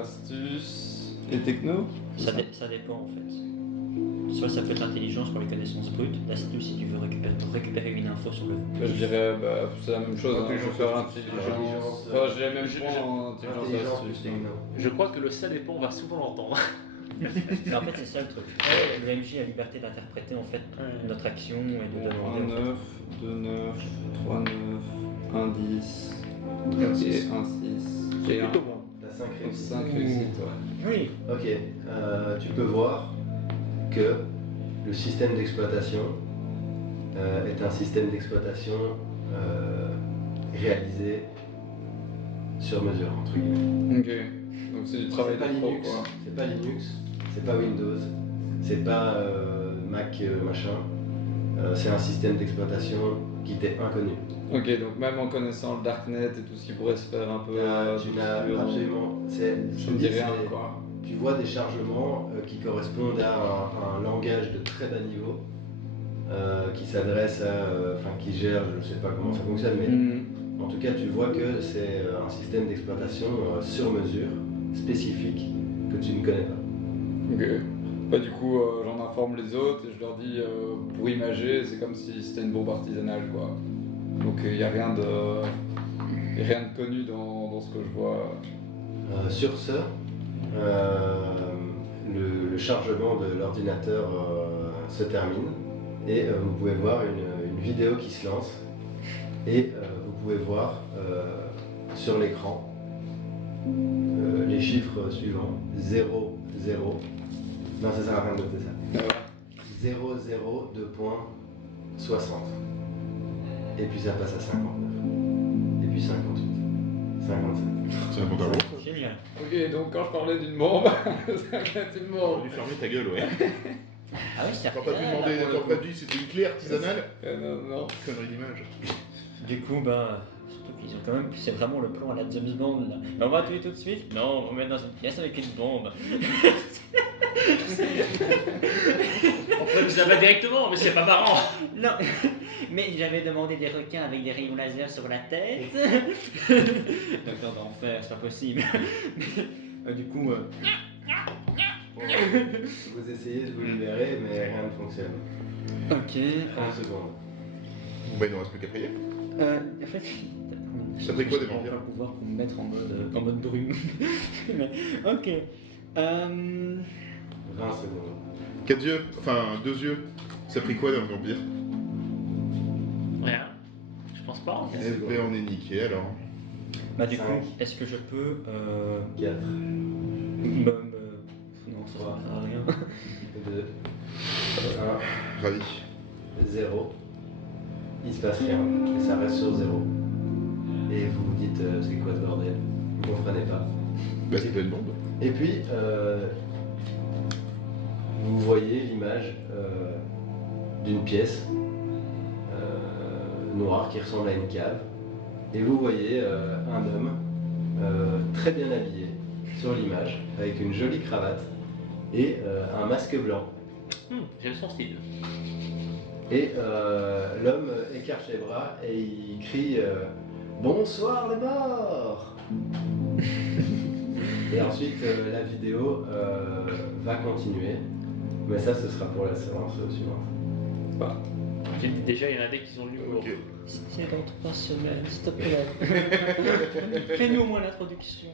astuce et techno. Ça dépend en fait. Soit ça peut être intelligence pour les connaissances brutes, l'astuce si tu veux récupérer une info sur le. Je dirais, c'est la même chose, hein, je vais Intelligence, faire astuce, l'intelligence. intelligence, J'ai les mêmes points en intelligence et Intelligence plus astuce. techno. Je crois que le ça dépend, on va souvent l'entendre. Mais en fait c'est ça le truc. Le MJ a la liberté d'interpréter en fait notre action et de Bon, demander 1 en 9, 2 9, 3 9, 1 10, Et un et 6. 1 6, et 1. Plutôt bon. T'as 5 Donc réussites. 5 réussites, ouais. fait. Oui. Ok, tu peux voir que le système d'exploitation est un système d'exploitation réalisé sur mesure, entre guillemets. Ok, donc c'est du travail C'est pas de pro Linux, quoi. c'est pas Linux, c'est pas Windows, c'est pas Mac machin. C'est un système d'exploitation qui t'est inconnu. Ok, donc même en connaissant le darknet et tout ce qui pourrait se faire un peu. Tu n'as obscur, absolument. Je me dis rien quoi. Tu vois des chargements qui correspondent à un langage de très bas niveau qui s'adresse à. Enfin, qui gère, je ne sais pas comment ça fonctionne, mais en tout cas, tu vois que c'est un système d'exploitation sur mesure, spécifique, que tu ne connais pas. Ok. Bah, du coup, j'en informe les autres et je leur dis pour imager, c'est comme si c'était une bombe artisanale quoi. Donc il n'y a rien de connu dans ce que je vois. Sur ce, le chargement de l'ordinateur se termine et vous pouvez voir une vidéo qui se lance et vous pouvez voir sur l'écran les chiffres suivants 0, 0. Non, ça sert à rien de noter ça. 0, 0, 2.60. Et puis ça passe à 59. Et puis 58. 57. C'est un compte à rebours. Génial. Ok, donc quand je parlais d'une bombe, ça va être une On bombe. aurait dû fermer ta gueule, ouais. Ah oui, c'est T'as pas pu demander, t'as pas dit c'était une clé artisanale. Non. Connerie d'image. Du coup, surtout qu'ils ont quand même. C'est vraiment le plan à la James Bond là. Mais on va tuer tout de suite? Non, on va mettre dans une pièce avec une bombe. On peut nous abattre directement, mais c'est pas marrant. Non, mais j'avais demandé des requins avec des rayons laser sur la tête. Docteur d'enfer, c'est pas possible. Du coup, Vous essayez de vous libérer, mais rien ne fonctionne. ok. 30 secondes. Bah, il nous reste plus qu'à prier. En fait, Ça ferait quoi des j'ai vampires pas le pouvoir pour me mettre en mode brume. Mais, ok. 20 secondes. 4 yeux, enfin 2 yeux. Ça a pris quoi d'un vampire? Rien. Je pense pas. Eh ben, on est niqué alors. Bah du coup, Cinq. est-ce que je peux 4, non, ça sert à rien. 2, 1. Ravi. 0, il se passe rien, et ça reste sur 0. Et vous vous dites, c'est quoi ce bordel? Vous comprenez pas. Bah, c'était une bombe. Et puis, vous voyez l'image d'une pièce noire qui ressemble à une cave. Et vous voyez un homme très bien habillé sur l'image, avec une jolie cravate et un masque blanc. J'aime son style. Et l'homme écarte les bras et il crie bonsoir les morts. Et ensuite la vidéo va continuer, mais ça ce sera pour la séance suivante. J'ai dit déjà, il y en a des qui ont de l'humour. Ok. C'est dans 3 semaines, s'il te plaît. Fais-nous au moins l'introduction.